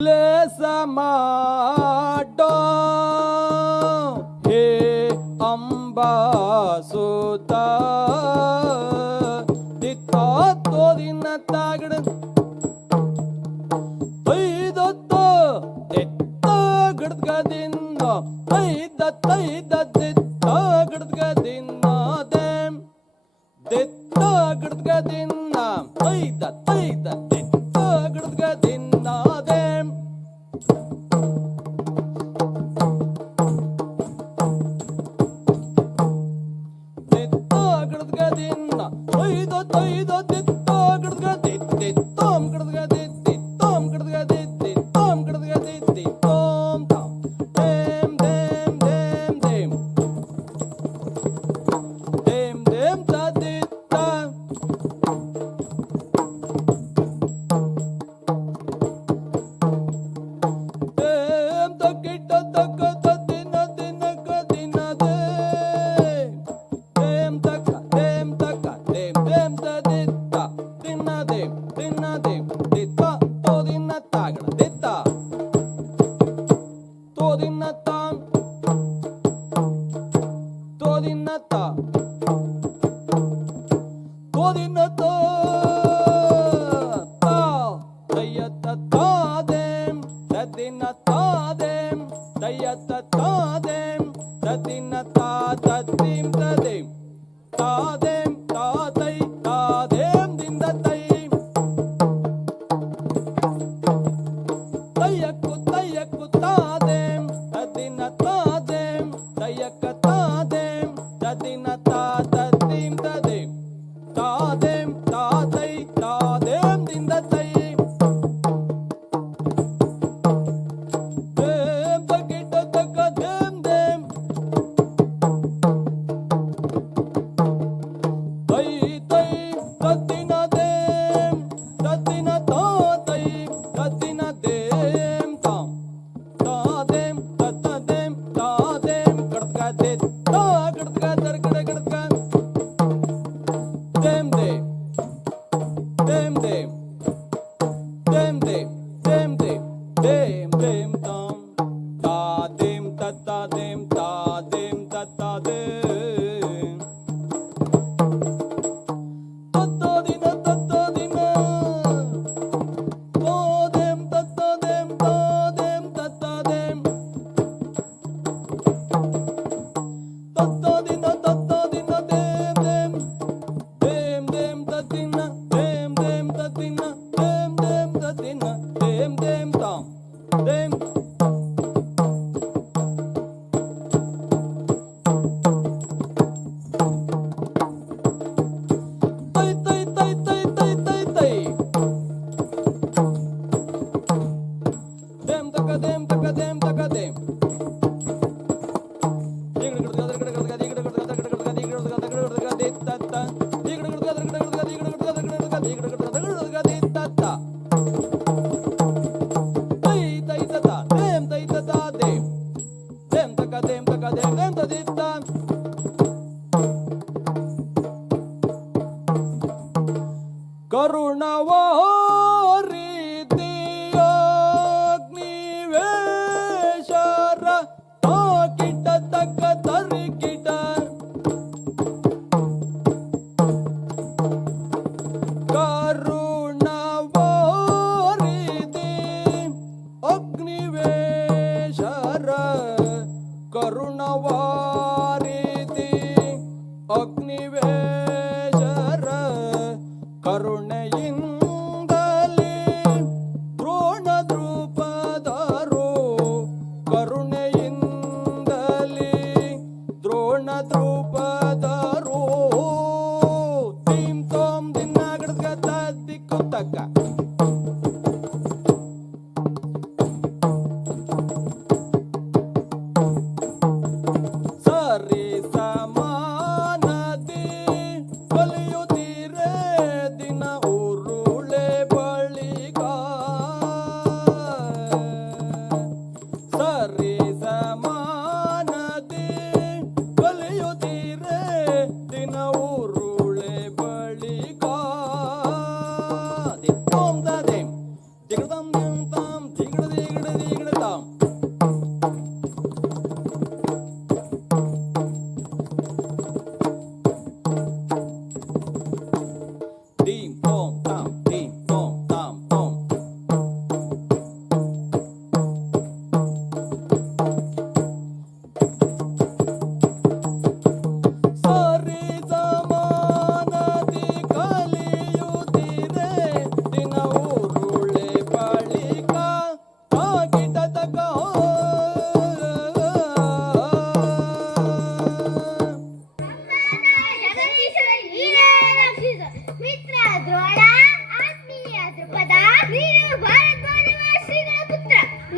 ಲೇಸ ಮಾಡೋ ಹೇ ಅಂಬಾಸುತ ದಿತ್ತಾತ್ತೋದಿನ ತಾಗಡ ತೈದತ್ತ ದಿತ್ತ ಗಡ್ಗದಿಂದ ತೈದ ದಿತ್ತ ಗಡ್ಗದಿಂದ ದೇಂ ದಿತ್ತ ಗಡ್ಗದಿಂದ ತೈದ ದಿತ್ತ ಗಡ್ಗದಿಂದ ದೇಂ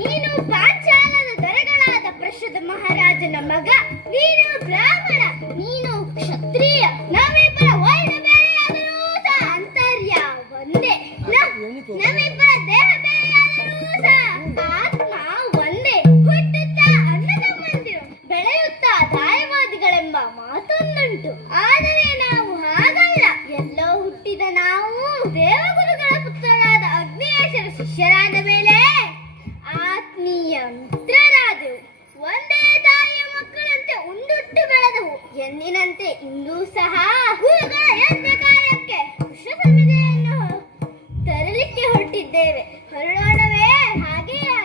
ನೀನು ಪಾಂಚಾಲದ ದೊರೆಗಳಾದ ಪ್ರಶದ ಮಹಾರಾಜನ ಮಗ, ನೀನು ಬ್ರಾಹ್ಮಣ, ನೀನು ಕ್ಷತ್ರಿಯ. ನಮ್ಮಿಬ್ಬರ ವರ್ಣ ಬೇರೆಯಾದರೂ ಅಂತರ್ಯ ಒಂದೇ. ನಮ್ಮಿಬ್ಬರ ದೇಹ ಬೇರೆಯಾದರೂ ಆತ್ಮ ಒಂದೇ. ಹುಟ್ಟುತ್ತಾ ಅನ್ನದಮ್ಮಂದಿರು, ಬೆಳೆಯುತ್ತಾ ದಾಯವಾದಿಗಳೆಂಬ ಮಾತೊಂದುಂಟು. ಆದರೆ ನಾವು ಹಾಗಲ್ಲ. ಎಲ್ಲೋ ಹುಟ್ಟಿದ ನಾವು ದೇವಗುರುಗಳ ಪುತ್ರರಾದ ಅಗ್ನಿವೇಶರ ಶಿಷ್ಯರಾದ ಮೇಲೆ ಆತ್ಮೀಯ ಮಿತ್ರರಾದೆವು. ಒಂದೇ ತಾಯಿಯ ಮಕ್ಕಳಂತೆ ಉಂಡುಟ್ಟು ಬೆಳೆದವು. ಎಂದಿನಂತೆ ಇಂದೂ ಸಹ ಗುರುಗಳ ಯಜ್ಞ ಕಾರ್ಯಕ್ಕೆ ಪುಷ್ಪ ಸಮಿತಿಯನ್ನು ತರಲಿಕ್ಕೆ ಹೊರಟಿದ್ದೇವೆ. ಹೊರಡೋಣವೇ? ಹಾಗೆಯೇ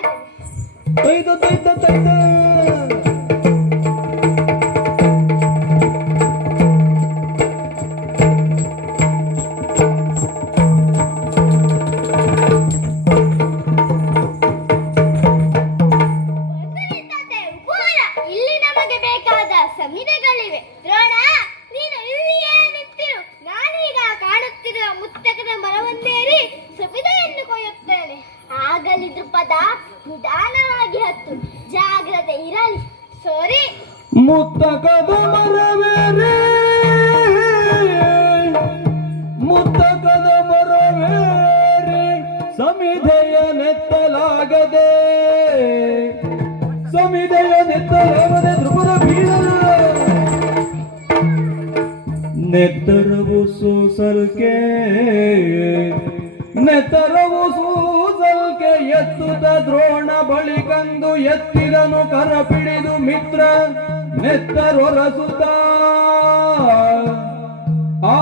ಸಮಿತಿಗಳಿವೆ. ದ್ರೋಣ, ನೀನು ಇಲ್ಲಿಯೇ ನಿಂತಿರು. ನಾನೀಗ ಕಾಣುತ್ತಿರುವ ಮುತ್ತಕದ ಮರವನ್ನೇರಿ ಸಮಿತೆಯನ್ನು ಕೊಯ್ಯುತ್ತೇನೆ. ಆಗಲಿ ದೃಪದ, ನಿಧಾನವಾಗಿ ಹತ್ತು, ಜಾಗ್ರತೆ ಇರಲಿ. ಸೋರಿ. ಮುತ್ತಕದ ಮರವೇರಿ, ಮುತ್ತಕದ ಮರವೇರಿ ಸಮಿಧೆಯ ನೆತ್ತಲಾಗದೆ, ಸಮಿಧೆಯ ನೆತ್ತಲಾಗದೆ ಧ್ರುವದ ಬೀಳಲು ನೆತ್ತರವು ಸೂಸಲ್ಕೆ, ನೆತ್ತರವು ಸೂಸಲ್ಕೆ ಎತ್ತುತ್ತ ದ್ರೋಣ ಬಳಿಕಂದು ಎತ್ತಿದನು ಕರ ಪಿಡಿದು ಮಿತ್ರ ನೆತ್ತರೊರಸುತ್ತ ಆ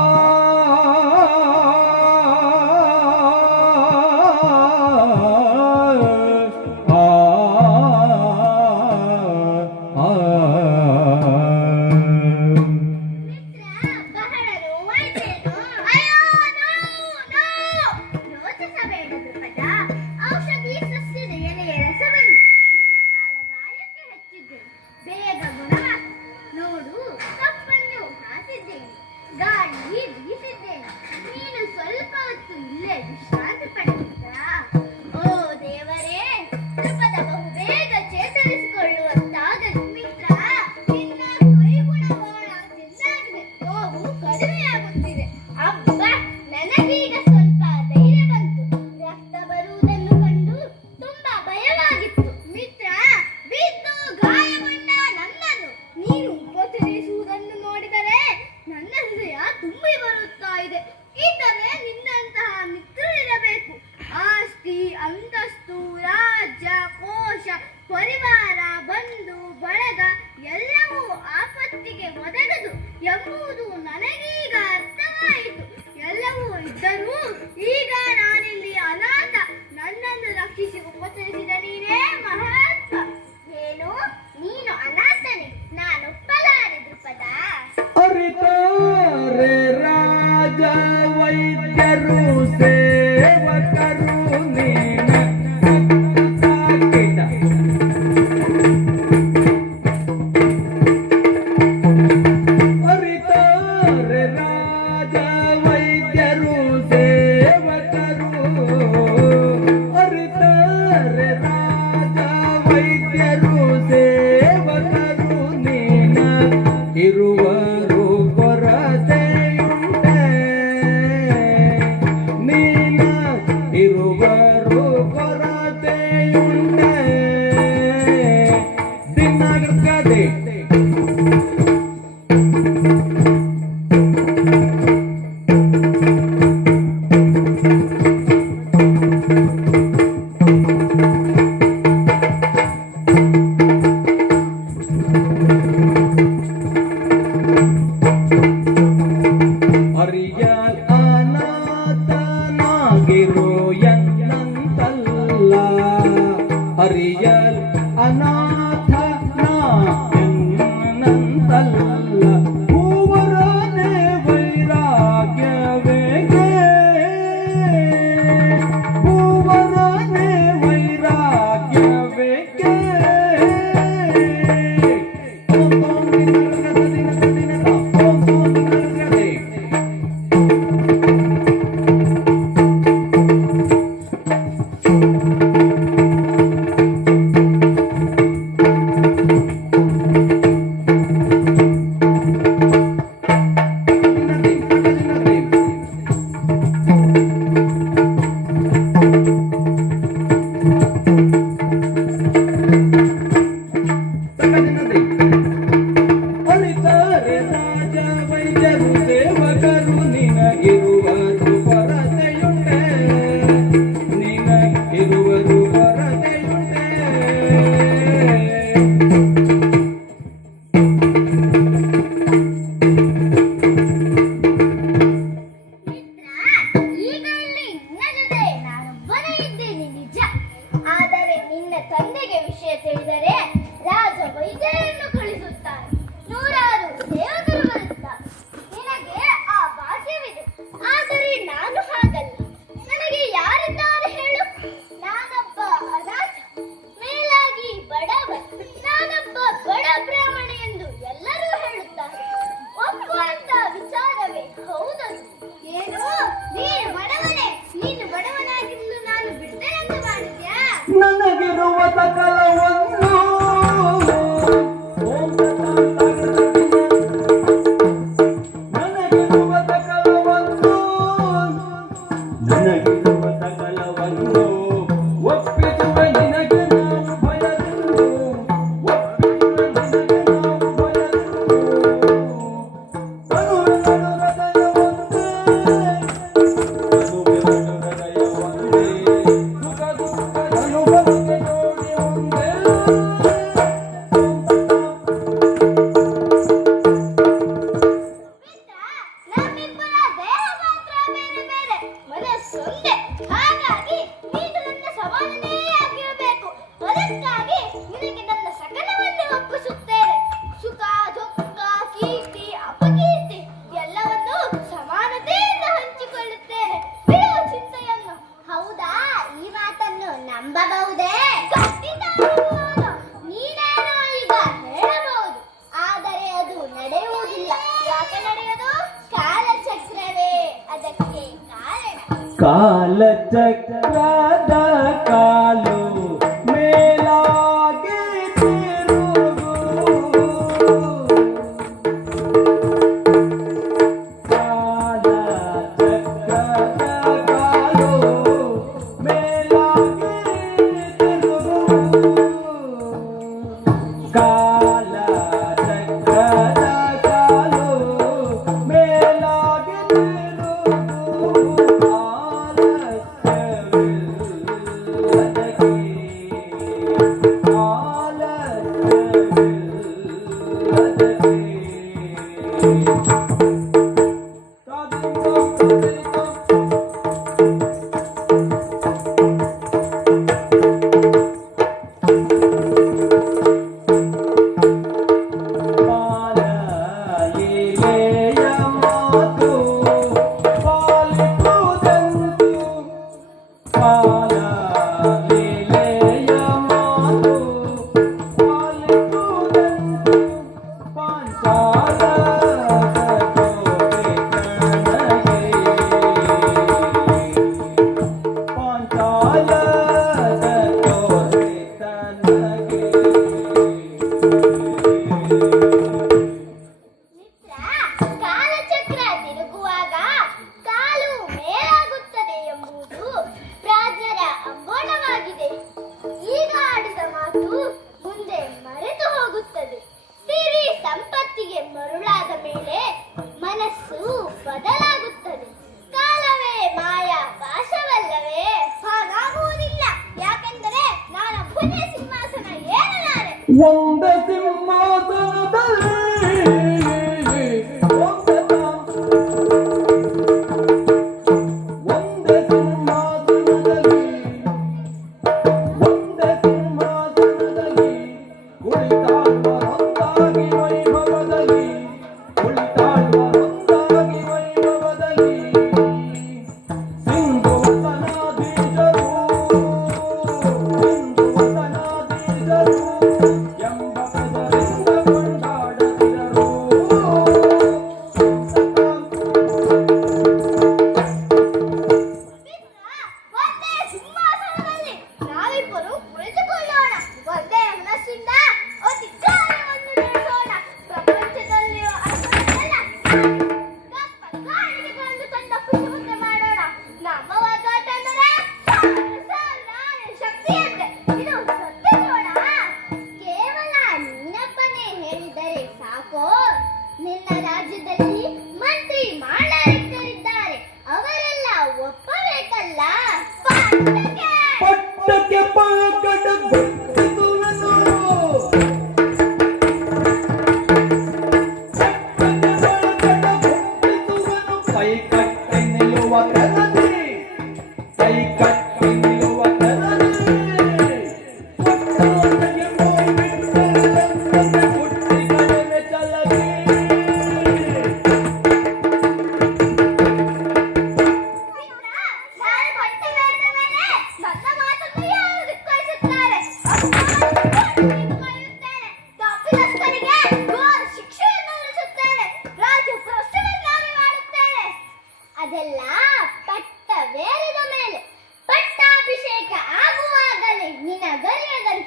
ತಂದೆಗೆ ವಿಷಯ ತಿಳಿದರೆ ರಾಜ ವೈದ್ಯರನ್ನು ಕಳಿಸುತ್ತಾರೆ, ನೂರಾರು ಸೇವಕರು ಬರುತ್ತಾರೆ. ನಿನಗೆ ಆ ಭಾಗ್ಯವಿದೆ, ಆದರೆ ನಾನು ಹಾಗಲ್ಲ. ನನಗೆ ಯಾರಿದ್ದಾರೆ ಹೇಳು? ನಾನೊಬ್ಬ ಅನಾಥ, ಮೇಲಾಗಿ ಬಡವ. ನಾನೊಬ್ಬ ಬಡ ಬ್ರಾಹ್ಮಣ ಎಂದು ಎಲ್ಲರೂ ಹೇಳುತ್ತಾರೆ. ಒಪ್ಪುವಂತ ವಿಚಾರವೇ ಹೌದದು. ಏನು ನೀನು ಬಡವನೇ? ನೀನು ಬಡವನಾಗಿದ್ದು ನಾನು ಬಿಡ್ತೇನೆಂದು ಮಾಡಿದ್ಯಾ? ನನಗಿರುವ ಸಕಲವನ್ನು ನನಗಿರುವ ಸಕಲವನ್ನು ನನಗಿರುವ ಸಕಲವನ್ನು ಒಪ್ಪಿಸುವೆ ನಿನಗೆ ನಾನು ಭಯದಿಂದು, ಒಪ್ಪಿಸುವೆ ನಿನಗೆ ನಾನು ಭಯದಿಂದು. ಅನುವೆರಡು ಹೃದಯವೊಂದೇ, ಅನುವೆರಡು ಹೃದಯವೊಂದೇ, ಸುಖ ದುಃಖದ ಅನುಭವಕ್ಕೆ ಜೋಡಿ ಒಂದೇ. ಮಿತ್ರ, ನಮ್ಮಿಬ್ಬರ ದೇಹ ಮಾತ್ರ ಬೇರೆ ಬೇರೆ, ಮನಸ್ಸೊಂದೇ. ಹಾಗಾಗಿ ನೀನು ನನ್ನ ಸಮಾನನೇ ಆಗಿರಬೇಕು. ಅದಕ್ಕಾಗಿ ನಿನಗೆ ನನ್ನ ಸಕಲವನ್ನು ಒಪ್ಪಿಸುತ್ತೇನೆ. ಸುಖ ದುಃಖ, ಕೀರ್ತಿ ಅಪಕೀರ್ತಿ ಎಲ್ಲವನ್ನೂ ಸಮಾನತೆಯಿಂದ ಹಂಚಿಕೊಳ್ಳುತ್ತೇನೆ. ಬಿಡುವ ಚಿಂತೆಯನ್ನು. ಹೌದಾ? ಈ ಮಾತನ್ನು ನಂಬಬಹುದೇ? ಖಂಡಿತ ನಂಬಬಹುದು. ನೀನೇನೋ ಈಗ ಹೇಳಬಹುದು, ಆದರೆ ಅದು ನಡೆಯುವುದಿಲ್ಲ. ಯಾಕೆ ನಡೆಯದು? ಕಾಲಚಕ್ರವೇ ಅದಕ್ಕೆ ಕಾರಣ. ಕಾಲಚಕ್ರದ ಕಾಲು ಮೇಲಾಗಿ ತಿರುಗು, ಕಾಲಚಕ್ರದ ಕಾಲು ಮೇಲಾಗಿ ತಿರುಗು, ಕಾಲಚಕ್ರದ ಕಾಲು ಮೇಲಾಗಿ ತಿರುಗು. ಮಿತ್ರ, ಕಾಲಚಕ್ರ ತಿರುಗುವಾಗ ಕಾಲು ಮೇಲಾಗುತ್ತದೆ ಎಂಬುದು ಪ್ರಾಜ್ಞರ ಅಂಬೋಣವಾಗಿದೆ. ಈಗ ಆಡಿದ ಮಾತು ಮುಂದೆ ಮರೆತು ಹೋಗುತ್ತದೆ. ಸಿರಿ ಸಂಪತ್ತಿಗೆ ಮರುಳಾದ ಮೇಲೆ ಮನಸ್ಸು ಬದಲಾಗುತ್ತದೆ. ಕಾಲವೇ ಮಾಯಾ ಪಾಶವಲ್ಲವೇ? ಹಾಗಾಗುವುದಿಲ್ಲ. ಯಾಕೆಂದರೆ ನಾನೊಬ್ಬನೇ ಸಿಂಹಾಸನ ಏರಲಾರೆ. ಒಂದ ಸಿಂಹಾಸನದಲ್ಲಿ ಒಂದೇ ಸಿಂಹಾಸನದಲ್ಲಿ ಕುಳಿತಾಳುವರೊಂದಾಗಿ ವೈಭವದಲ್ಲಿ, ಕುಳಿತಾಳುವರೊಂದಾಗಿ ವೈಭವದಲ್ಲಿ ಸಿಂಧುವತನಾಧೀಶರು, ಸಿಂಧುವತನಾಧೀಶರು ಎಂಬ ಪದರಿಂದ ಕೊಂಡಾಡಲು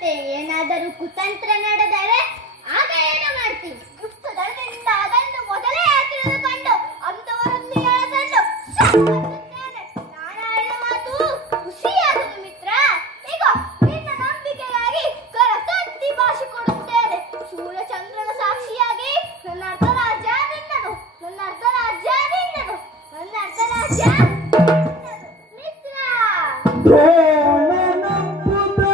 ಮತ್ತೆ ಏನಾದರೂ ಕುತಂತ್ರ ನಡೆದರೆ ಆಗ ಏನು ಮಾಡ್ತೀವಿ? ಗುಪ್ತದಳದಿಂದ ಅದನ್ನು ಮೊದಲೇ ತಿಳಿದುಕೊಂಡು ಅಂತವರೊಂದಿಗೆ ಅದನ್ನು ಶಾಪಿಸುತ್ತೇನೆ. ನಾನು ಆಡಿದ ಮಾತು ಖುಷಿಯಾಗುವುದು ಮಿತ್ರ. ಈಗ ನಿನ್ನ ನಂಬಿಕೆಗಾಗಿ ಕರಕಟ್ಟಿ ಭಾಷೆ ಕೊಡುತ್ತೇನೆ. ಸೂರ್ಯಚಂದ್ರನ ಸಾಕ್ಷಿಯಾಗಿ ನನ್ನ ಅರ್ಧ ರಾಜ್ಯ ನಿನ್ನದು, ನನ್ನ ಅರ್ಧ ರಾಜ್ಯ ನಿನ್ನದು, ನನ್ನ ಅರ್ಧ ರಾಜ್ಯ ನಿನ್ನದು. ಮಿತ್ರ ದ್ರೋಣನ ಪುತ್ರ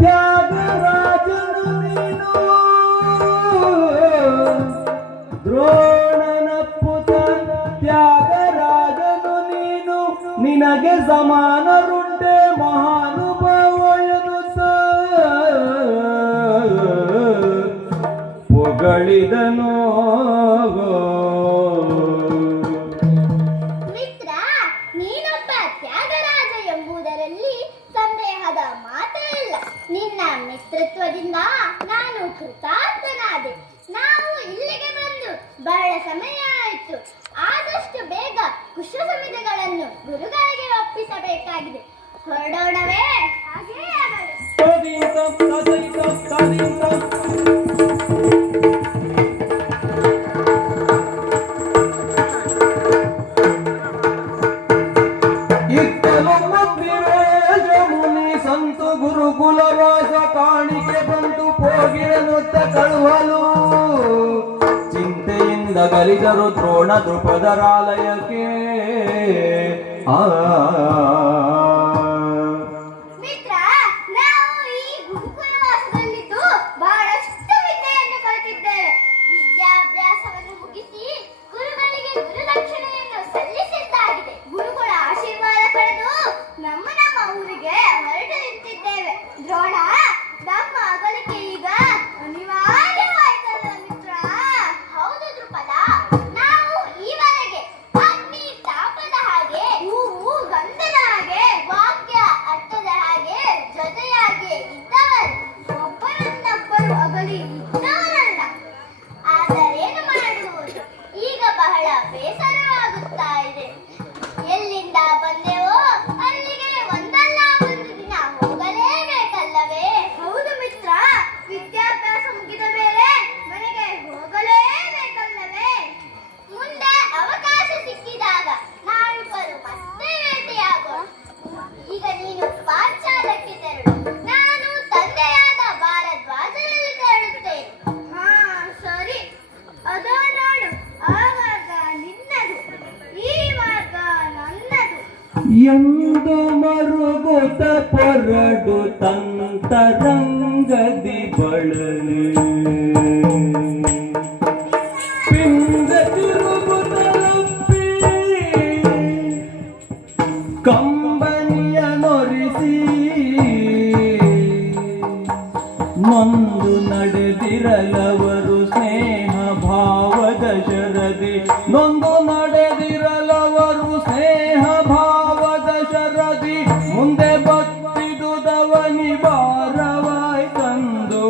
ತ್ಯಾಗರಾಜನು ನೀನು, ದ್ರೋಣನ ಪುತ್ರ ತ್ಯಾಗರಾಜನು ನೀನು, ನಿನಗೆ ಸಮಾನರುಂಟೆ ಮಹಾನುಭಾವ ಎನ್ನುತ್ತ ಹೊಗಳಿದನು. ಮಿತ್ರ, ನೀನೊಬ್ಬ ತ್ಯಾಗರಾಜ ಎಂಬುದರಲ್ಲಿ ಸಂದೇಹದ ಮಾತೇ ಇಲ್ಲ. ನಿನ್ನ ಮಿತ್ರತ್ವದಿಂದ ನಾನು ಕೃತಾರ್ಥನಾದೆ. ನಾವು ಇಲ್ಲಿಗೆ ಬಂದು ಬಹಳ ಸಮಯ ಆಯಿತು. ಆದಷ್ಟು ಬೇಗ ಕುಶ ಸಮಿತಿಗಳನ್ನು ಗುರುಗಳಿಗೆ ಒಪ್ಪಿಸಬೇಕಾಗಿದೆ. ಹೊರಡೋಣವೇ? ಹಾಗೇ ಆಗಲಿ. ಮುನಿ ಸಂತು ಗುರುಕುಲವಾಸ ಕಾಣಿಕೆ ಬಂತು ಹೋಗಿರನುತ್ತ ಕಳುಹಲು, ಚಿಂತೆಯಿಂದ ಗಲಿದರು ದ್ರೋಣ ದೃಪದರಾಲಯಕ್ಕೆ. ಮಿತ್ರ, ನಾವು ಈ ಗುರುಕುಲವಾಸದಲ್ಲಿದ್ದು ಬಹಳಷ್ಟು ವಿದ್ಯೆಯನ್ನು ಕಲಿತಿದ್ದೇವೆ. ವಿದ್ಯಾಭ್ಯಾಸವನ್ನು ಮುಗಿಸಿ ಗುರುಗಳಿಗೆ ಗುರುದಕ್ಷಿಣೆಯನ್ನು ಸಲ್ಲಿಸಿದ್ದಾಗಿದೆ. ಗುರುಗಳ ಆಶೀರ್ವಾದ ಪಡೆದು ನಮ್ಮ ಊರಿಗೆ ಹೊರಟು ನಿಂತಿದ್ದೇವೆ. ದ್ರೋಣ, ನಮ್ಮ ಅಗಲಿಕೆ ಈಗ ಅನಿವಾರ್ಯವಾಯ್ತಲ್ಲ ಮಿತ್ರ? ಹೌದು ದೃಪದ, ನಾವು ಈವರೆಗೆ ಅಗ್ನಿ ತಾಪದ ಹಾಗೆ, ಹೂವು ಗಂಧದ ಹಾಗೆ, ವಾಕ್ಯ ಅರ್ಥದ ಹಾಗೆ ಜೊತೆಯಾಗಿ ಇದ್ದವರು, ಒಬ್ಬರನ್ನೊಬ್ಬರು ಅಗಲಿ ಇದ್ದವರಲ್ಲ. ಆದರೇನು ಮಾಡುವುದು? ಈಗ ಬಹಳ ಬೇಸರವಾಗುತ್ತಾ ಇದೆ. ಎಲ್ಲಿಂದ ಬಂದೆವೋ ಅಲ್ಲಿಗೆ ಒಂದಲ್ಲ ಒಂದು ದಿನ ಹೋಗಲೇಬೇಕಲ್ಲವೇ? ಹೌದು ಮಿತ್ರ, ವಿದ್ಯಾಭ್ಯಾಸ ಮುಗಿದ ಮೇಲೆ ಮನೆಗೆ ಹೋಗಲೇಬೇಕಲ್ಲವೇ? ಮುಂದೆ ಅವಕಾಶ ಸಿಕ್ಕಿದಾಗ ನಾವಿಬ್ಬರು ಮತ್ತೆ ಭೇಟಿಯಾಗೋಣ. ಈಗ ನೀನು ಪಾಂಚಾಲಕ್ಕೆ ತೆರಳು, ನಾನು ತಂದೆಯಾದ ಭಾರದ್ವಾಜರಲ್ಲಿ ತೆರಳುತ್ತೇನೆ. ಹಾ ಸರಿ, ಅದೋ ನೋಡು, ಆ ಮಾರ್ಗ ನಿನ್ನದು, ಈ ಮಾರ್ಗ ನನ್ನದು ಎಂದು ಮರುಗುತ್ತ ಪೊರಡು ತಂತರಂಗದಿ ಬಳಲಿ, ಪಿಂಡ ತಿರುಗುತ್ತಲಪ್ಪಿ ಕಂಬನಿಯ ನೊರಿಸಿ, ನೊಂದು ನಡೆದಿರಲವರು ಸ್ನೇಹ ಭಾವದ ಶರದಿ, ನೊಂದು ನಡೆದಿರಲವರು ಸ್ನೇಹ ಭಾವದ ಶರದಿ, ಮುಂದೆ ಬತ್ತಿದುದವನಿ ಭಾರವಾಯ್ತಂದು,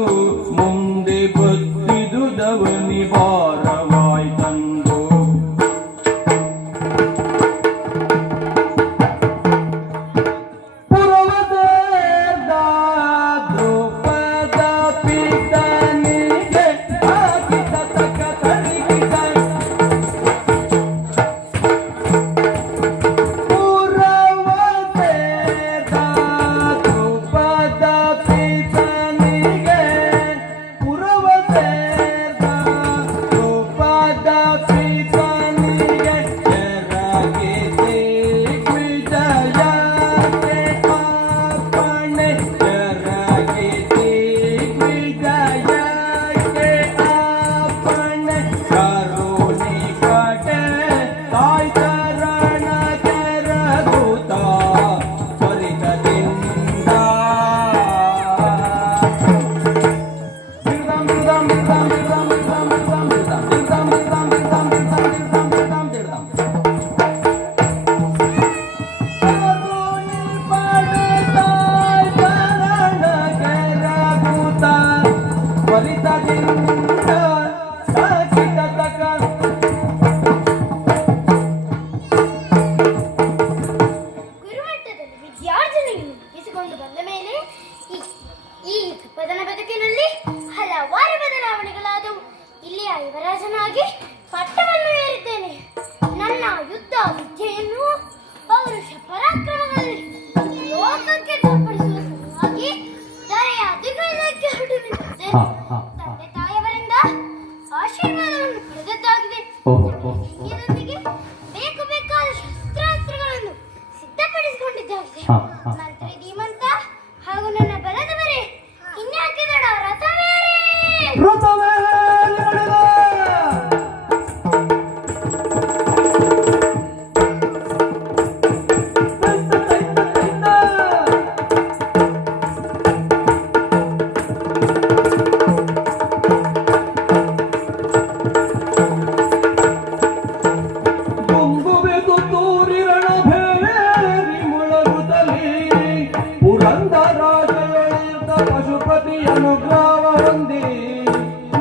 ಮುಂದೆ ಬತ್ತಿದುದವನಿ ಭಾರವಾಯ್ತಂದು. ಪುರವದೇದ ದ್ರೌಪದ ಪಿತನಿಗೆ ಹಾಕಿದ ತಕ್ಕ ತನಿಗಿದ, ಬದನ ಬದುಕಿನಲ್ಲಿ ಹಲವಾರು ಬದಲಾವಣೆಗಳಾದವು. ಇಲ್ಲಿಯ ಯುವರಾಜನಾಗಿ ಪಟ್ಟವನ್ನು ಏರಿದ್ದೇನೆ. ನನ್ನ ಯುದ್ಧ ವಿದ್ಯೆಯನ್ನು ಪೌರುಷ ಪರಾಕ್ರಮಗಳಲ್ಲಿ ಲೋಕಕ್ಕೆ ತೋರ್ಪಡಿಸುವ ಸಲುವಾಗಿ ದರೆಯ ದಿಗ್ಗಜಕ್ಕೆ ಹೊರಟು ನಿಂತಿದ್ದೇನೆ. ತಂದೆ ತಾಯಿಯವರಿಂದ ಆಶೀರ್ವಾದವನ್ನು ಪಡೆದದ್ದಾಗಿದೆ. ಇದರೊಂದಿಗೆ ಬೇಕು ಬೇಕಾದ ಶಸ್ತ್ರಾಸ್ತ್ರಗಳನ್ನು ಸಿದ್ಧಪಡಿಸಿಕೊಂಡಿದ್ದಾಗಿದೆ. ಮಂತ್ರಿ ಧೀಮಂತ ಹಾಗೂ ನನ್ನ ಬಲದವರೇ, ಇನ್ಯಾಕೆ ತಡ? ರಥವೇರಿ! ಪಶುಪತಿ ಅನುಗ್ರಹ ಹೊಂದಿ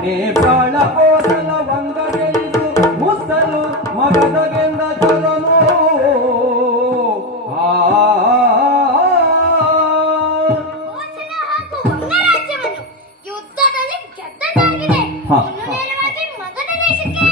ನೇಪಾಳ ಕೋಸಲ ವಂಗಗೆಂದು ಮುತ್ತಲು ಮಗದಗೆಂದ ಚಲನು ಕೋಸಲ ಹಾಗೂ ವಂಗರಾಜ್ಯವನ್ನು ಯುದ್ಧದಲ್ಲಿ ಗೆದ್ದದ್ದಾಗಿದೆ. ಇನ್ನು ನೇರವಾಗಿ ಮಗದ ದೇಶಕ್ಕೆ.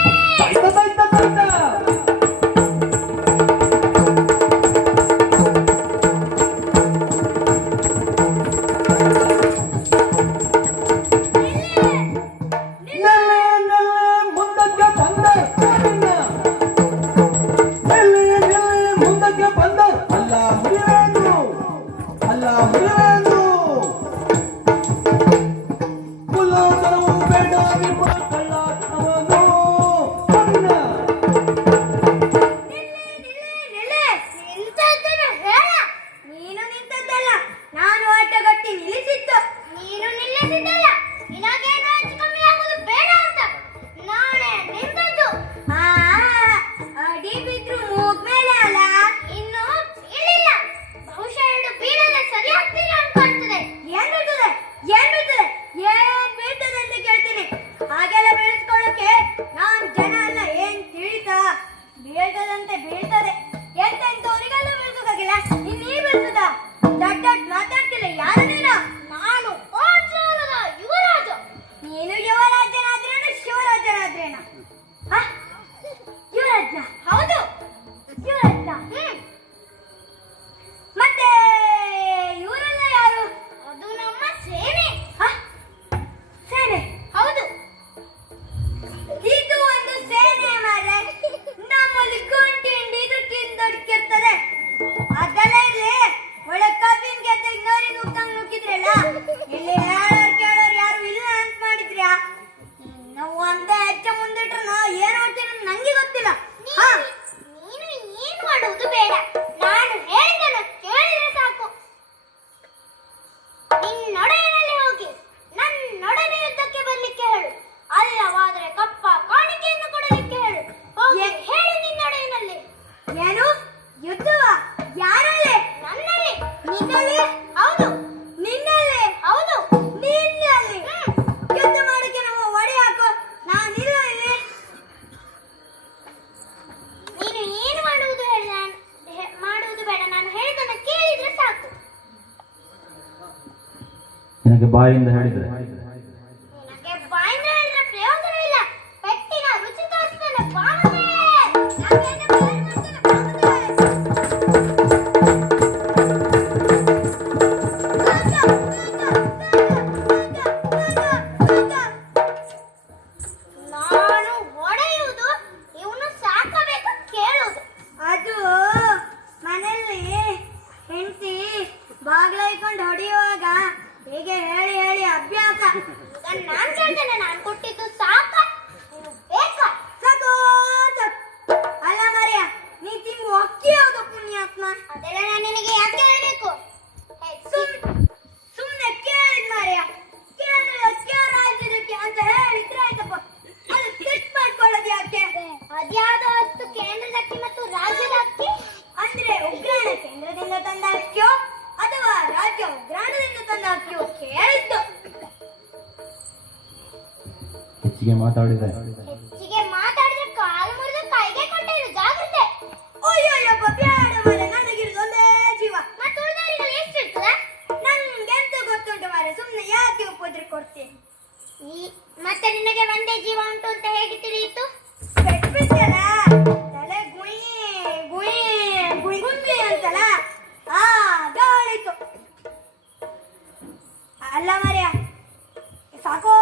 ನಿನಗೆ ಬಾಯಿಂದ ಹೇಳಿದ್ರೆ ಪ್ರಯೋಜನವಿಲ್ಲ. ಪೆಟ್ಟಿನ ರುಚಿ ತೋರಿಸ್ತೇನೆ. ನಾನು ಹೊಡೆಯುವುದು, ಇವನು ಸಾಕಬೇಕು ಕೇಳುವುದು. ಅದು ಮನೆಯಲ್ಲಿ ಹೆಂಡತಿ ಬಾಗ್ಲೈಕೊಂಡು ಹೊಡೆಯುವಾಗ ಹೀಗೆ ಹೇಳಿ ಹೇಳಿ ಅಭ್ಯಾಸ. ನಾನ್ ಕೇಳ್ತೇನೆ, ನಾನು ಕೊಟ್ಟಿದ್ದು ಸಾಕ ಬೇಕಾ? ಸಾಕು. ಅಲ್ಲ ಮರ್ಯ, ನೀ ತಿಂದು ಅಕ್ಕಿ ಯಾವುದು ಪುಣ್ಯಾತ್ಮ? ಅದೆಲ್ಲ ನಾನು ನಿನಗೆ ಯಾಕೆ ಹೇಳಬೇಕು? ಸುಮ್ಮನೆ ಕೇಳಿದ್ ಮರ್ಯ. ರಾಜ್ಯದಕ್ಕೆ ಅಂತ ಹೇಳಿದ್ರೆ ಆಯ್ತಪ್ಪ. ಅದು ಫಿಟ್ ಮಾಡ್ಕೊಳ್ಳೋದು ಯಾಕೆ? ಅದ್ಯಾವುದೋ ಅಷ್ಟು ಕೇಂದ್ರದ ಅಕ್ಕಿ ಮತ್ತು ರಾಜ್ಯದ ಅಕ್ಕಿ ಅಂದ್ರೆ ಉಗ್ರಾಣ ಕೇಂದ್ರದಿಂದ ತಂದ ಅಕ್ಕಿಯೋ ಅಥವಾ ರಾಜ್ಯ ಉಗ್ರಾಣದಿಂದ ತಂದ ಅಕ್ಕಿಯೋ ಕೇಳಿದ್ದು. ಹೆಚ್ಚಿಗೆ ಮಾತಾಡಿದ್ರೆ ಕಾಲು ಮುರಿದು ಕೈಗೆ ಕೊಟ್ಟಿರು. ಜಾಗ್ರತೆ. ಅಯ್ಯೋ ಬೇಡ ಮಾರೆ, ನನಗಿರೋದು ಒಂದೇ ಜೀವ. ಮತ್ತೆ ಉಳಿದವರಿಗೆಲ್ಲ ಎಷ್ಟಿರ್ತದೆ? ನಂಗೆಂತ ಗೊತ್ತುಂಟು ಮಾರೆ. ಸುಮ್ಮನೆ ಯಾಕೆ ಅಲ್ಲ ಮರ್ಯ ಸಾಕೋ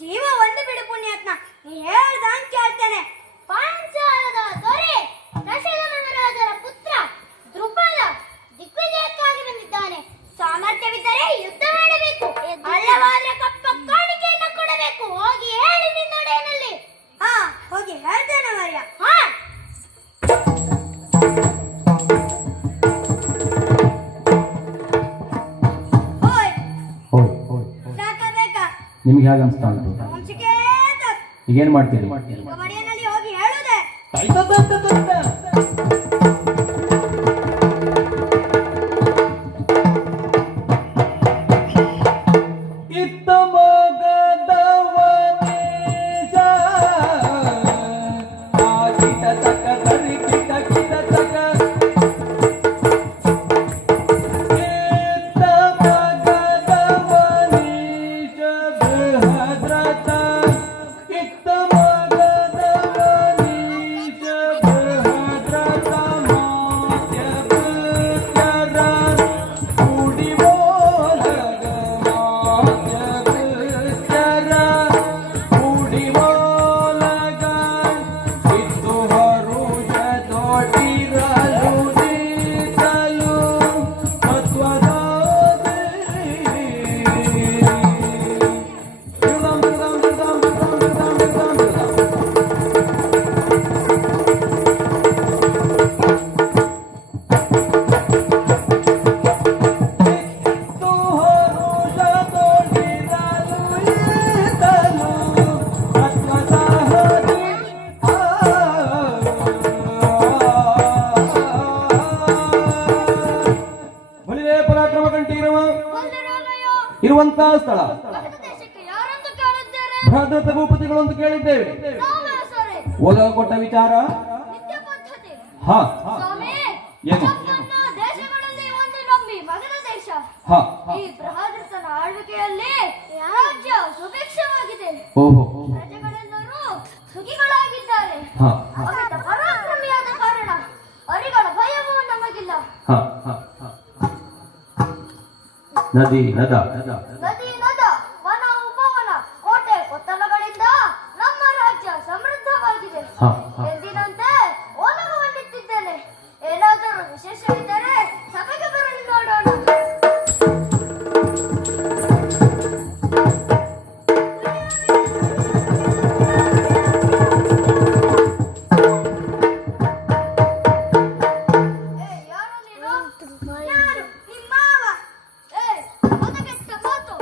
ಜೀವ ಒಂದು ಬಿಡು ಪುಣ್ಯಾತ್ಮ, ನೀ ಹೇಳ್ದಂಗ್ ಕೇಳ್ತೇನೆ. ಪಾಂಚಾಲದ ದೊರೆ ದಶರಥ ಮಹಾರಾಜರ ಪುತ್ರ ದ್ರುಪದ ದಿಗ್ವಿಜಯಕ್ಕಾಗಿ ಬಂದಿದ್ದಾನೆ. ಸಾಮರ್ಥ್ಯವಿದ್ದರೆ ಯುದ್ಧ ಮಾಡಬೇಕು, ಅಲ್ಲವಾದ್ರೆ ಕಪ್ಪ ಕಾಣಿಕೆಯನ್ನು ಕೊಡಬೇಕು. ಹೋಗಿ ಹೇಳಿ ನಿನ್ನೊಡೆಯನಲ್ಲಿ. ಹಾ, ಹೋಗಿ ಹೇಳ್ತೇನೆ ಮರ್ಯ. ಹಾ, ಹೋಯ್ ಹೋಯ್ ಹೋಯ್ ಸಾಕಬೇಕಾ? ನಿಮ್ಗೆ ಹೇಗೆ ಅನಿಸ್ತಾ ಉಂಟು? ಈಗೇನು ಮಾಡ್ತೀರಿ? ಮಡಿಯಲ್ಲಿ ಹೋಗಿ ಹೇಳುದೆ. ಇತ್ತ ಮಗದವನೇಶ ಆ ಕಿಟ ತಕ ತರಿ ಕಿಟ ಕಿಟ ತಕ ಇತ್ತ ಮಗದವನೇಶ ಬೃಹದ್ರಥ ಇತ್ತ ಮಗದವನೇಶ ಬೃಹದ್ರಥ ಮಾತ್ಯ ಪುತ್ರ ಕೂಡಿ ಬೋಲಗ ಮಾತ್ಯ ಪುತ್ರ ಕೂಡಿ ಬೋಲಗ ಇದ್ದು ಹರುಷ ದೊಡ್ಡಿರಲು ನೀಸಲು ತತ್ವದಾದೆ ಪರಾಕ್ರಮ ಕಂಠೀರವ ಇರುವಂತಹ ಸ್ಥಳ ಭದ್ರತ ಭೂಪತಿಗಳು ಅಂತ ಕೇಳಿದ್ದೇವೆ. ಒದಗ ಕೊಟ್ಟ ವಿಚಾರ ಹಾ ಏನು ಹಾ ಈ ಬೃಹದರಸನ ಆಳ್ವಿಕೆಯಲ್ಲಿ ರಾಜ್ಯ ಸುಭಿಕ್ಷವಾಗಿದೆ. ಓಹೋ ಪ್ರಜೆಗಳೆಲ್ಲರೂ ಸುಖಿಗಳಾಗಿದ್ದಾರೆ. ಹಾ ಅಮಿತ ಪರಾಕ್ರಮಿಯಾದ ಕಾರಣ ಅರಿಗಳ ಭಯವೂ ನಮಗಿಲ್ಲ. ಹಾ ಹಾ ಹಾ ನದಿ ನದ ನದಿ ನದ ವನ ಉಪವನ ಕೋಟೆ ಕೊತ್ತಲಗಳಿಂದ ನಮ್ಮ ರಾಜ್ಯ ಸಮೃದ್ಧವಾಗಿದೆ. ಹಾ ಹಾ ಎಂದಿನಂತೆ ಓಲಗವನ್ನಿತ್ತಿದ್ದೇನೆ. ಏನಾದರೂ ವಿಶೇಷವಿದ್ದರೆ ಸಭೆಗೆ ಬರಲು ನೋಡೋಣ. ಯಾರು ನೀನು? ಯಾರು? ನಿಮ್ಮವ. ಒದಗೆಟ್ಟ ಮಾತು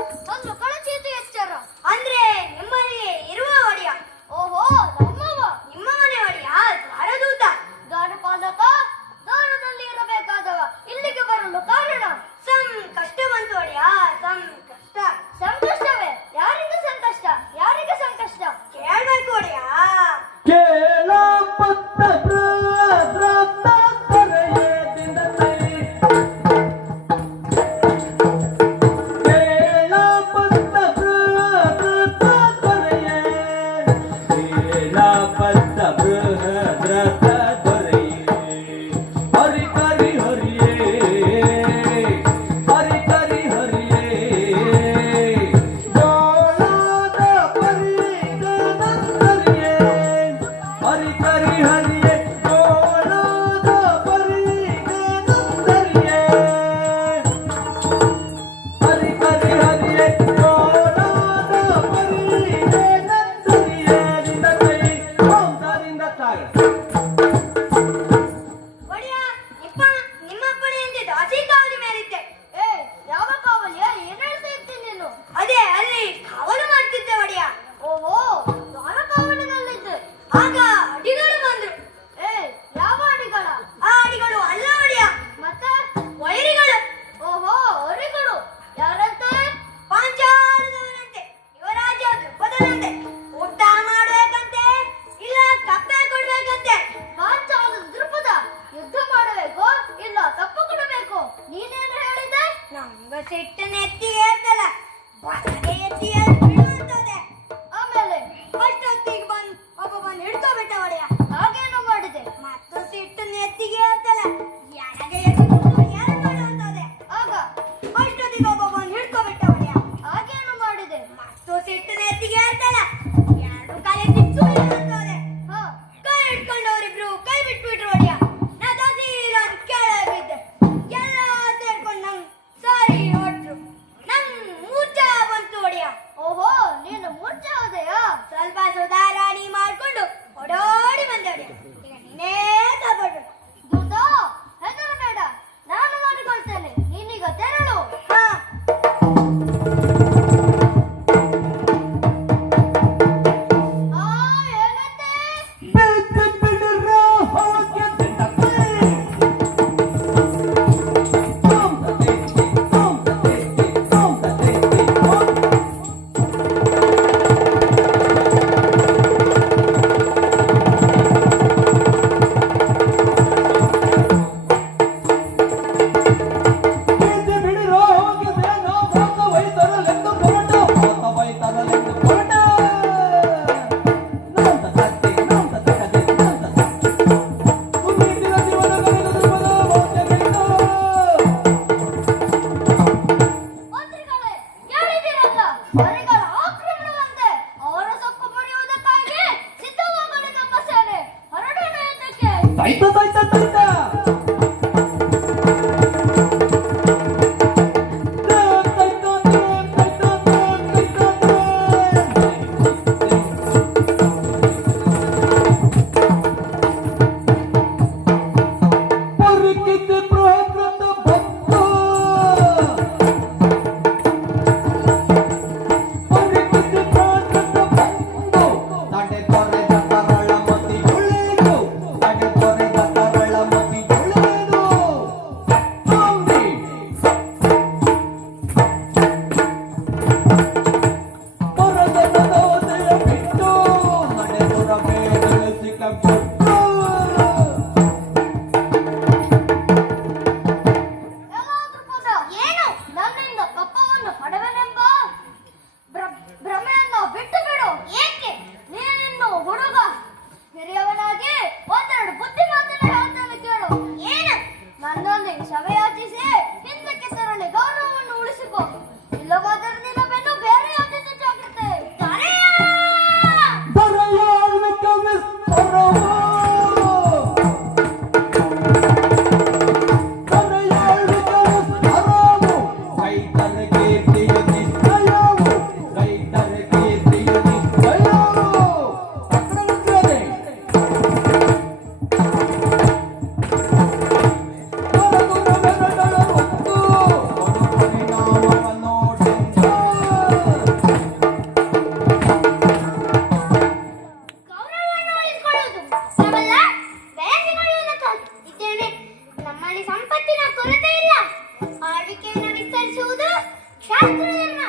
ಶಾಸ್ತ್ರಧರ್ಮ.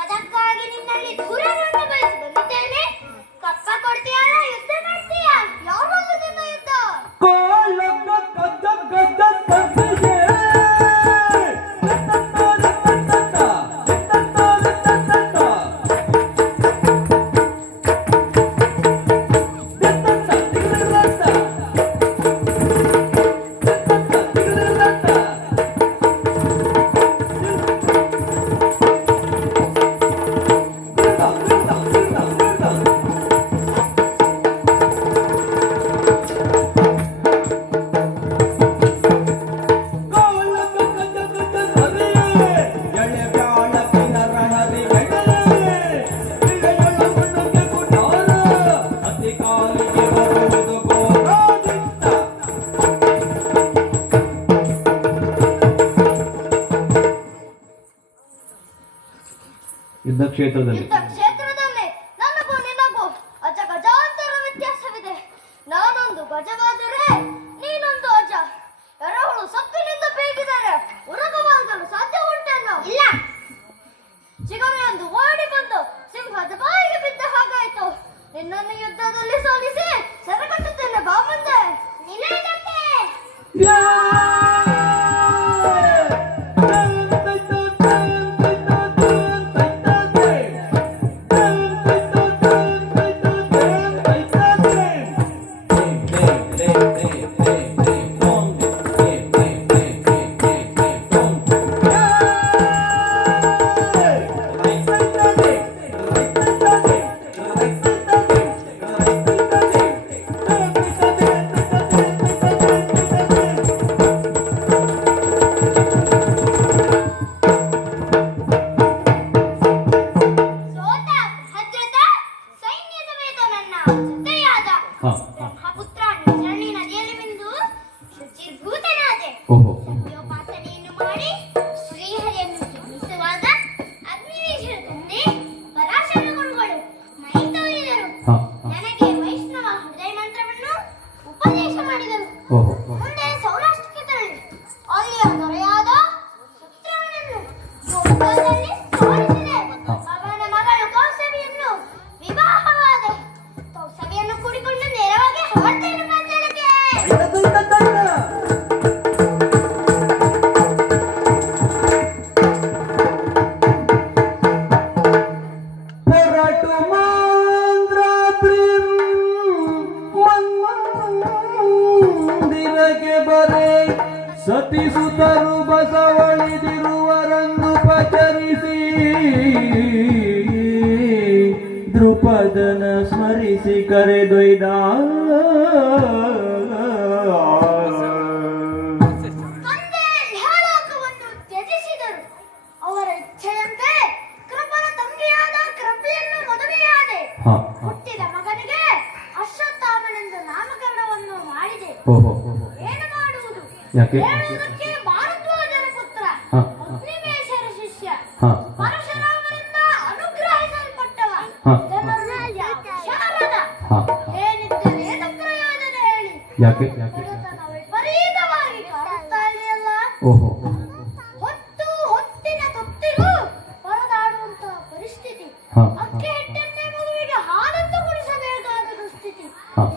ಅದಕ್ಕಾಗಿ ನಿನ್ನಲ್ಲಿ ದೂರವನ್ನು ಬಯಸಿ ಬಂದಿದ್ದೇನೆ. ಕಪ್ಪ ಕೊಡ್ತೀಯಲ್ಲ, ಯುದ್ಧ ಮಾಡ್ತೀಯ? ಯಾವಾಗ ನಿನ್ನ ಯುದ್ಧ? ಯುದ್ಧ ಕ್ಷೇತ್ರದಲ್ಲಿ ಯುದ್ಧ ಕ್ಷೇತ್ರದಲ್ಲಿ ನನಗೂ ನಿನಗೂ ಗಜಾಂತರ ವ್ಯತ್ಯಾಸವಿದೆ. ನಾನೊಂದು ಗಜವಾದರೆ ನೀನೊಂದು ಅಜ. ಎರವಳು ಸೊಕ್ಕಿನಿಂದ ಬೇಗಿದರೆ ಉರಗವಾಗಲು ಸಾಧ್ಯ ಉಂಟೇನೋ? ಇಲ್ಲ. ಚಿಗರೆಯೊಂದು ಓಡಿ ಬಂದು ಸಿಂಹದ ಬಾಯಿಗೆ ಬಿದ್ದ ಹಾಗಾಯ್ತು. ನಿನ್ನನ್ನು ಯುದ್ಧದಲ್ಲಿ ಸೋಲಿಸಿ ಸೆರೆಗಟ್ಟುತ್ತೇನೆ. ಬಾ ಮುಂದೆ. ನಿನಗತ್ತೆ ಬ್ರಹ್ಮಪುತ್ರ ನಿಜರ್ಣಿ ನದಿಯಲ್ಲಿ ಬಿಂದು ಶುಚಿರ್ಭೂತನಾದೆ. ಸಂಧ್ಯೋಪಾಸನೆಯನ್ನು ಮಾಡಿ ಶ್ರೀಹರಿಯನ್ನು ಸ್ತುತಿಸುವಾಗ ಅಗ್ನಿವೀಶರು ತಂದೆ ಪರಾಶರ ಗುರುಗಳು ಮೈ ತೋರಿದರು. ನನಗೆ ವೈಷ್ಣವ ಹೃದಯ ಮಂತ್ರವನ್ನು ಉಪದೇಶ ಮಾಡಿದರು. ಮುಂದೆ ಸೌರಾಷ್ಟ್ರಕ್ಕೆ ತೆರಳಿ ಅಲ್ಲಿಯ ದೊರೆಯಾದ ಸುತ್ರವನನ್ನು ಯುದ್ಧದಲ್ಲಿ ಸೋಲಿಸಿದೆ. ಅವನ ಮಗಳು ಕೌಸವಿಯನ್ನು ವಿವಾಹವಾದೆ. ಕೌಸವಿಯನ್ನು ಕೂಡಿಕೊಂಡು ನೇರವಾಗಿ ಹೊರಟೇನು ಮಂಜಲಕ್ಕೆ. ಸತಿಸುತರು ಬಸವಳಿದಿರುವರಂದು ಪಚರಿಸಿ ದೃಪದನ ಸ್ಮರಿಸಿ ಕರೆದೊಯ್ದ. ತಂದೆ ಇಹಲೋಕವನ್ನು ತ್ಯಜಿಸಿದರು. ಅವರ ಇಚ್ಛೆಯಂತೆ ಕೃಪನ ತಂಗಿಯಾದ ಕೃಪೆಯನ್ನು ಮದುವೆಯಾದೆ. ಹುಟ್ಟಿದ ಮಗನಿಗೆ ಅಶ್ವತ್ಥಾಮನೆಂದು ನಾಮಕರಣವನ್ನು ಮಾಡಿದೆ. ಏನು ಮಾಡುವುದು? ಹೇಳುವುದಕ್ಕೆ ಭಾರದ್ವಾಜರ ಪುತ್ರ, ಅಗ್ನಿವೇಶರ ಶಿಷ್ಯ, ಪರಶುರಾಮನಿಂದ ಅನುಗ್ರಹಿಸಲ್ಪಟ್ಟವ, ಶಾರದ. ಏನಿದ್ದರೇನು ಪ್ರಯೋಜನ ಹೇಳಿ? ಬಡತನ ವಿಪರೀತವಾಗಿ ಕಾಡುತ್ತಾ ಇದೆಯಲ್ಲ. ಹೊತ್ತಿನ ತೊಟ್ಟಿಗೂ ಪರದಾಡುವಂತಹ ಪರಿಸ್ಥಿತಿ. ಅಕ್ಕಿ ಹಿಟ್ಟನ್ನೇ ಮಗುವಿಗೆ ಹಾಲನ್ನು ಕುಡಿಸಬೇಕಾದ ದುಸ್ಥಿತಿ.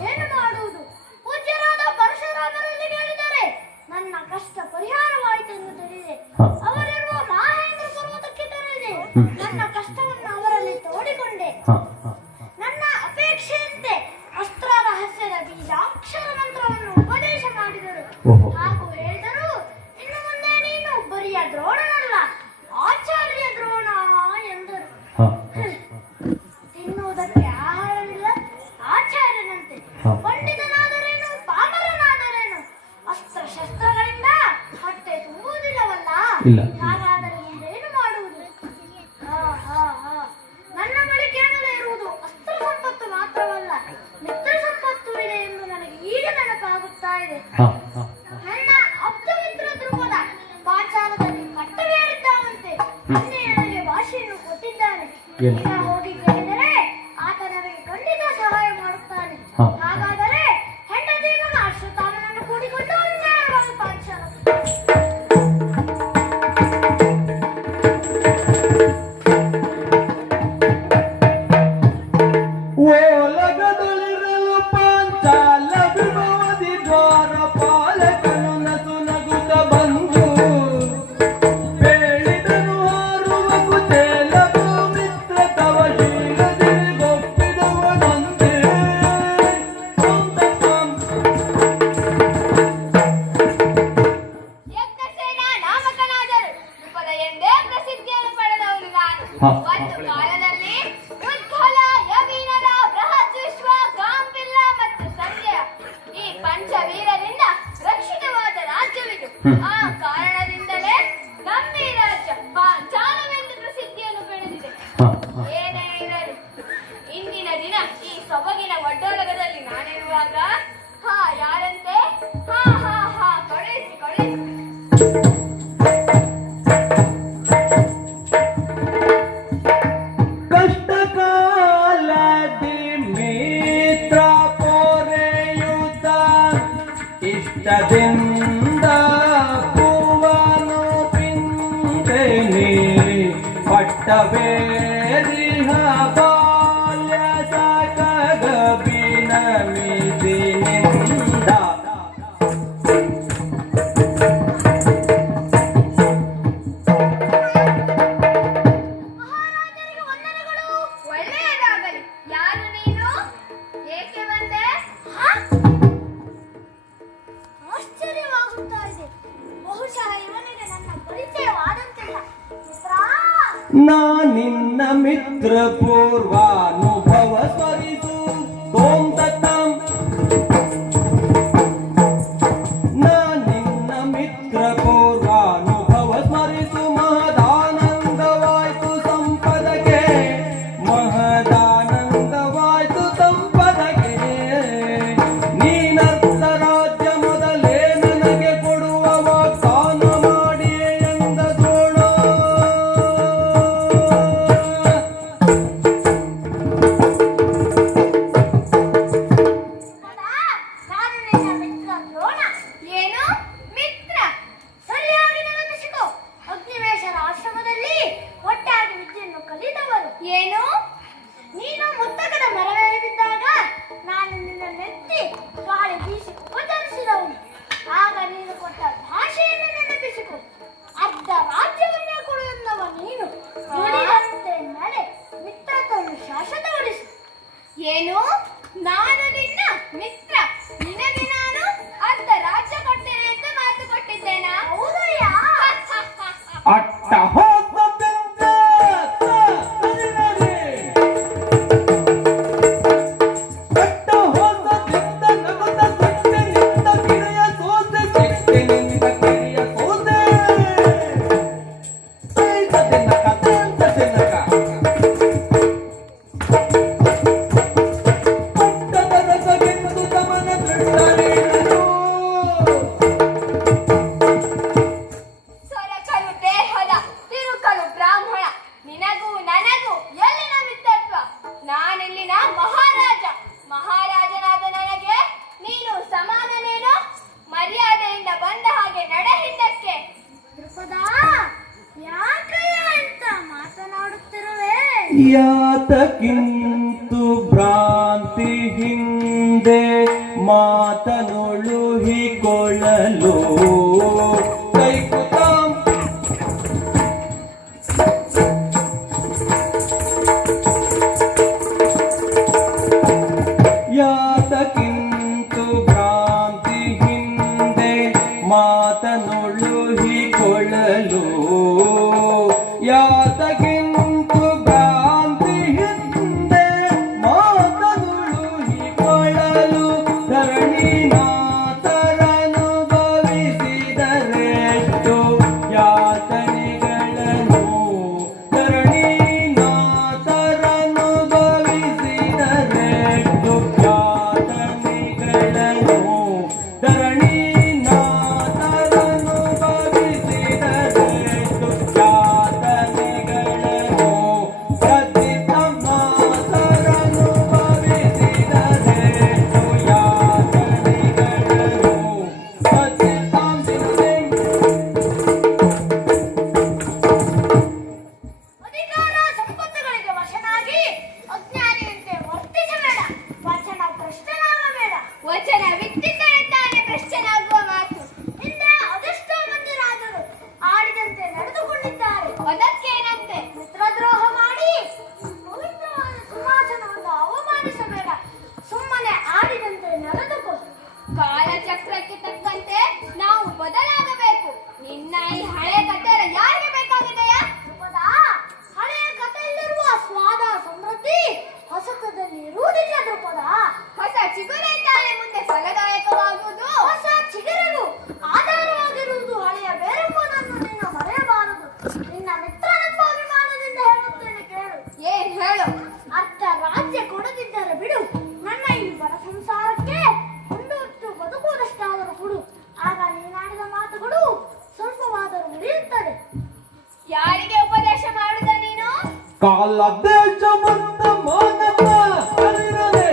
ಏನು ಮಾಡುವುದು? ಪೂಜ್ಯರಾದ ಪರಶುರಾಮರಲ್ಲಿ ಕೇಳಿದರೆ ನನ್ನ ಕಷ್ಟ ಪರಿಹಾರವಾಯಿತೆಂದು ತಿಳಿದೆ. ಅವರಿರುವ ಮಹೇಂದ್ರ ಪರ್ವತಕ್ಕೆ ತೆರಳಿದೆ. ನನ್ನ ಕಷ್ಟವನ್ನು ಅವರಲ್ಲಿ ತೋಡಿಕೊಂಡೆ. ನನ್ನ ಅಪೇಕ್ಷೆಯಂತೆ ಅಸ್ತ್ರ ರಹಸ್ಯದ ಬೀಜಾಕ್ಷರ ಮಂತ್ರವನ್ನು ಉಪದೇಶ ಮಾಡಿದರು. ಹಾಗೂ ಹೇಳಿದರು, ಇನ್ನು ಮುಂದೆ ನೀನು ಬರಿಯ ದ್ರೋಣನಲ್ಲ, ಆಚಾರ್ಯ ದ್ರೋಣ ಎಂದರು. ತಿನ್ನುವುದಕ್ಕೆ ಆಹಾರವಿಲ್ಲ, ಆಚಾರ್ಯನಂತೆ. ಪಂಡಿತನಾದರೇನು, ಪಾಮರನಾದರೇನು, ಅಸ್ತ್ರ ಶಸ್ತ್ರಗಳಿಂದ ಹೊಟ್ಟೆ ತುಂಬುವುದಿಲ್ಲವಲ್ಲ. ಹಾಗಾದರೆ ಮುಂದೇನು ಮಾಡುವುದು? ನನ್ನ ಬಳಿ ಕೇಳಲೇ ಇರುವುದು ಅಸ್ತ್ರ ಸಂಪತ್ತು ಮಾತ್ರವಲ್ಲ, ಮಿತ್ರ ಸಂಪತ್ತು ಇದೆ ಎಂದು ನನಗೆ ಈಗ ನೆನಪಾಗುತ್ತಾ ಇದೆ. ನನ್ನ ಅಪ್ತಮಿತ್ರ ಧ್ರುವದ ಪಾಚಾರದಲ್ಲಿ ಕಟ್ಟಬೇರಿದ್ದಾನಂತೆ. ತಂದೆ ನನಗೆ ಭಾಷೆಯನ್ನು ಕೊಟ್ಟಿದ್ದಾನೆ. ಈಗ ಹೋಗಿ ಕೇಳಿದರೆ ಆತ ನನಗೆ ಖಂಡಿತ ಸಹಾಯ ಮಾಡುತ್ತಾನೆ. ಹಾಗಾದರೆ ಹೆಂಡತಿ ಮಗ ಅಶ್ವತ್ಥಾಮನನ್ನು ಕೂಡಿಕೊಂಡು ನೇರವಾಗಿ ಪಾಚಾರ. ಹಾ. ಒಂದು ಕಾಲದಲ್ಲಿ ಉತ್ಕಲ, ಯವೀನರ, ಬೃಹತ್ ವಿಶ್ವ, ಗಾಂಪಿಲ್ಲ ಮತ್ತು ಸಂಜಯ ಈ ಪಂಚವೀರರಿಂದ ರಕ್ಷಿತವಾದ ರಾಜ್ಯವಿದು. ಆ ಕಾರಣದಿಂದಲೇ ನಮ್ಮ ಈ ರಾಜ್ಯ ಪಾಂಚಾಲವೆಂದು ಪ್ರಸಿದ್ಧಿಯನ್ನು ಪಡೆದಿದೆ. ಏನೇ ಇರಲಿ, ಇಂದಿನ ದಿನ ಈ ಸೊಬಗಿನ ಒಡ್ಡೋಲಗದಲ್ಲಿ ನಾನಿರುವಾಗ ಯಾರಂತೆ ಕಳುಹಿಸಿ ಕಳುಹಿಸಿ. ಕಷ್ಟಕಾಲದಿ ಮಿತ್ರ ಪೊರೆಯುತ್ತ ಇಷ್ಟದಿಂದ ಪೂವನು ಪಿಂತೆನಿ ಪಟ್ಟಬೇರಿಹ ಬಾಲ್ಯ ಸಾಕಗಬಿನ ಮಿದಿನಿಂದ. ಮಹಾರಾಜರಿಗೆ ವಂದನೆಗಳು. ಒಳ್ಳೆಯದಾಗಲಿ. ಯಾರು ನೀನು? ಏಕೆ ಬಂದೆ? ಆಶ್ಚರ್ಯವಾಗುತ್ತಾ ಇದೆ. ಬಹುಶಃ ಇವನಿಗೆ ನನ್ನ ಪರಿಚಯವಾದಂತಿಲ್ಲ. ನಾನಿನ್ನ ಮಿತ್ರ ಪೂರ್ವಾನುಭವ ಸ್ಮರಿಸು ತೋಂತಂ. ನಾನಿನ್ನ ಮಿತ್ರ ಪೂರ್ವಾನುಭವ ಸ್ಮರಿಸು ಮಹದಾನಂದವಾಯ್ತು ಸಂಪದಕ್ಕೆ, ಮಹದಾನಂದವಾಯ್ತು ಸಂಪದಕ್ಕೆ. ನೀನರ್ಥ ರಾಜ್ಯ ಮೊದಲೇ ನನಗೆ ಕೊಡುವ ವಾಗ್ದಾನ ಮಾಡಿ ಎಂದ ದ್ರೋಣ. ನಾನು ನಿನ್ನ ಮಿತ್ರ ದ್ರೋಣ. ಏನು ಮಿತ್ರ? ಸರಿಯಾಗಿ ನೆನಪಿಸಿಕೋ. ಅಗ್ನಿವೇಶರ ಆಶ್ರಮದಲ್ಲಿ ಒಟ್ಟಾಗಿ ವಿದ್ಯೆಯನ್ನು ಕಲಿತವರು. ಏನು? ನೀನು ಮುತ್ತಕದ ಮರವೇರಿ ಬಿದ್ದಾಗ ನಾನು ನಿನ್ನ ನೆತ್ತಿ ಗಾಳಿ ಬೀಸಿ ಉಪಚರಿಸಿದವನು. ಆಗ ನೀನು ಕೊಟ್ಟ ಭಾಷೆಯನ್ನು ನೆನಪಿಸಿಕೊ. ಅರ್ಧ ರಾಜ್ಯವನ್ನೇ ಕೊಡುವಂದವ ನೀನು. ನುಡಿದಂತೆ ನಡೆ, ಮಿತ್ರತ್ವವನ್ನು ಶಾಶ್ವತಗೊಳಿಸು. ಏನು? ನಾನು ನಿನ್ನ ಮಿತ್ರ. ನಿನಗೆ ನಾನು ಅರ್ಧ ರಾಜ್ಯ ಕೊಡ್ತೇನೆ ಅಂತ ಮಾತು ಕೊಟ್ಟಿದ್ದೇನಾ? ಹೌದಯ್ಯ. ಅಟ್ಟ ಹೋಗದಿಂದ ಅಟ್ಟ ಹೋಗದಿಂದ ನಗುತ್ತ ಸೆಟ್ಟೆನಿಂದ ಕಿರಿಯ ಸೋಸೆ, ಸೆಟ್ಟೆನಿಂದ ಕಿರಿಯ ಸೋಸೆ. ತೈತ ದಿನಕ ತೈತ ದಿನಕ ಪಟ್ಟದ ರಸಗೆಂದು ತಮನ ದೃಢರಿಡಲು. ಸೊರಕಲು ದೇಹದ, ತಿರುಕಲು ಬ್ರಾಹ್ಮಣ. ನಿನಗೂ ನನಗೂ ಎಲ್ಲಿನ ಮಿತ್ರತ್ವ? ನಾನಿಲ್ಲಿನ ಮಹಾರಾಜ. ಮಹಾರಾಜನಾದ ನನಗೆ ನೀನು ಸಮಾನನೇನೋ? ಮರ್ಯಾದೆಯಿಂದ ಬಂದ ಹಾಗೆ ನಡೆ ಹಿಂದಕ್ಕೆ. ಯಾಕಯ್ಯ ಅಂತ ಮಾತನಾಡುತ್ತಿರುವೆ? ಯಾತಕ್ಕಿಂತು ಭ್ರಾಂತಿ ಹಿಂದೆ ಮಾತನೊಳುಹಿಕೊಳ್ಳಲು ಕೈಕುತಾಂ. ಯಾತಕ್ಕಿಂತು ಭ್ರಾಂತಿ ಹಿಂದೆ ಮಾತನೊಳುಹಿಕೊಳ್ಳಲು. ಯಾತಕ್ಕಿಂತು ಭ್ರಾಂತಿ ಹಿಂದೆ ಮಾತನೊಳುಹಿಕೊಳ್ಳಲು. ಧರಣೀನಾಥರನುಭವಿಸಿ ಕಾಲ ದೇಶ ಬಂದ ಮಾನವ ಅರಿರದೆ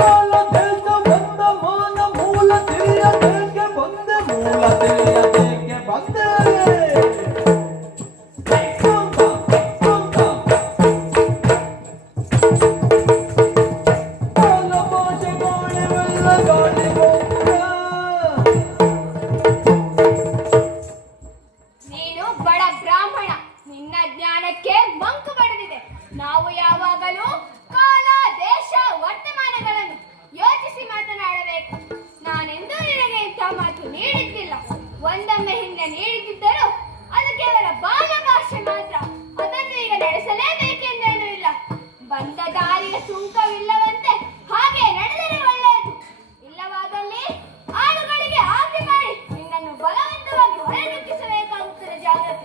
ಕಾಲ ದೇಶ ಬಂದ ಮಾನ ಮೂಲ ತಿಳಿಯದೇಕೆ ಬಂದೆ ಮೂಲ ತಿಳಿಯದೇಕೆ ಬಂದೆ ಕಾಲ ಭಾಷೆ ಗಾಳಿವೆಲ್ಲ ಗಾಳಿ ಹೋಗುವ ನೀನು ಬಡ ಬ್ರಾಹ್ಮಣ, ನಿನ್ನ ಜ್ಞಾನಕ್ಕೆ ಮಂಕು ಬಡಿದಿದೆ. ನಾವು ಯಾವಾಗಲೂ ಕಾಲ, ದೇಶ, ವರ್ತಮಾನಗಳನ್ನು ಯೋಚಿಸಿ ಮಾತನಾಡಬೇಕು. ನಾನೆಂದೂ ನಿನಗೆ ಇಂಥ ಮಾತು ನೀಡಿದ್ದಿಲ್ಲ. ಒಂದೊಮ್ಮೆ ಹಿಂದೆ ನೀಡಿದ್ದರೂ ಅದು ಕೇವಲ ಬಾಲ ಭಾಷೆ ಮಾತ್ರ. ಅದನ್ನು ಈಗ ನಡೆಸಲೇಬೇಕೆಂದೇನೂ ಇಲ್ಲ. ಬಂದ ದಾರಿಯ ಸುಂಕವಿಲ್ಲವಂತೆ ಹಾಗೆ ನಡೆದರೆ ಒಳ್ಳೆಯದು. ಇಲ್ಲವಾದಲ್ಲಿ ಆಳುಗಳಿಗೆ ಆಜ್ಞೆ ಮಾಡಿ ನಿನ್ನನ್ನು ಬಲವಂತವಾಗಿ ಹೊರನುಗ್ಗಿಸಬೇಕಾಗುತ್ತದೆ. ಜಾಗ್ರತೆ.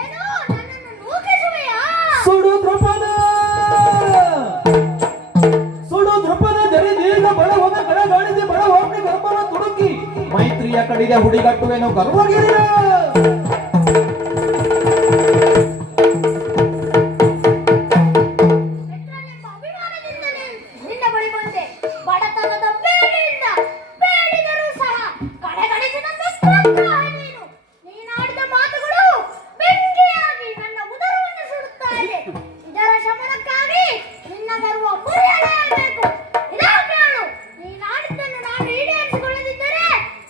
ಏನೋ ನನ್ನನ್ನು ನೂಕಿಸುವೆಯಾ? ಸುಡು ಧ್ರುಪದ ಜರಿದೀಗ ಬಡವನ ಕಡೆಗಾಣಿಸಿ ಬಡವಾಗ್ನಿ ಗರ್ಭನ ತುಡುಕಿ ಮೈತ್ರಿಯ ಕಡಿಗೆ ಹುಡಿಗಟ್ಟುವೆನು ಗರ್ವಗಿರಿಯ ಮಿತ್ರನೆಂಬ ಅಭಿಮಾನದಿಂದಲೇ ನಿನ್ನ ಬಳಿ ಬಂದೆ. ಬಡತನದ ಬೇಡಿಯಿಂದ ಬೇಡಿದರೂ ಸಹ ಕಡೆಗಣಿಸಿದ ಮಿತ್ರತ್ವ ನೀನು. ನೀನಾಡಿದ ಮಾತುಗಳು ಬೆಂಕಿಯಾಗಿ ನನ್ನ ಉದರವನ್ನು ಸುಡುತ್ತಾ ಇದೆ. ಇದರ ಶಮನಕ್ಕಾಗಿ ನಿನ್ನ ಗರ್ವ ಮುರಿಯಲೇಬೇಕು. ಇದಾ ಕೇಳು, ನೀನಾಡಿದ್ದನ್ನು ನಾನು ಈಡೇರಿಸಿಕೊಳ್ಳದಿದ್ದರೆ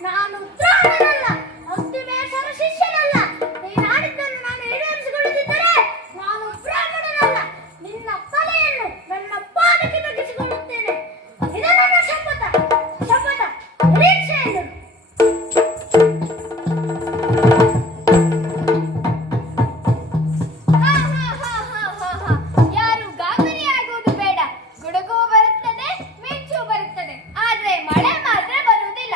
ನಾನು ಬ್ರಾಹ್ಮಣನಲ್ಲ, ಅಗ್ನಿಮೇಷರ ಶಿಷ್ಯನಲ್ಲ. ನೀನಾಡಿದ್ದನ್ನು ನಾನು ಈಡೇರಿಸಿಕೊಳ್ಳದಿದ್ದರೆ ನಾನು ಬ್ರಾಹ್ಮಣನಲ್ಲ. ನಿನ್ನ ತಲೆಯನ್ನು ನನ್ನ ಪಾದಕ್ಕೆ ತಗ್ಗಿಸಿಕೊಳ್ಳುತ್ತೇನೆ. ಇದು ನನ್ನ ಶಪಥ. ನಿರೀಕ್ಷೆ ಎಂದರು. ಯಾರು ಗಾಬರಿಯಾಗುವುದು ಬೇಡ. ಗುಡುಗು ಬರುತ್ತದೆ, ಮಿಂಚು ಬರುತ್ತದೆ, ಆದ್ರೆ ಮಳೆ ಮಾತ್ರ ಬರುವುದಿಲ್ಲ.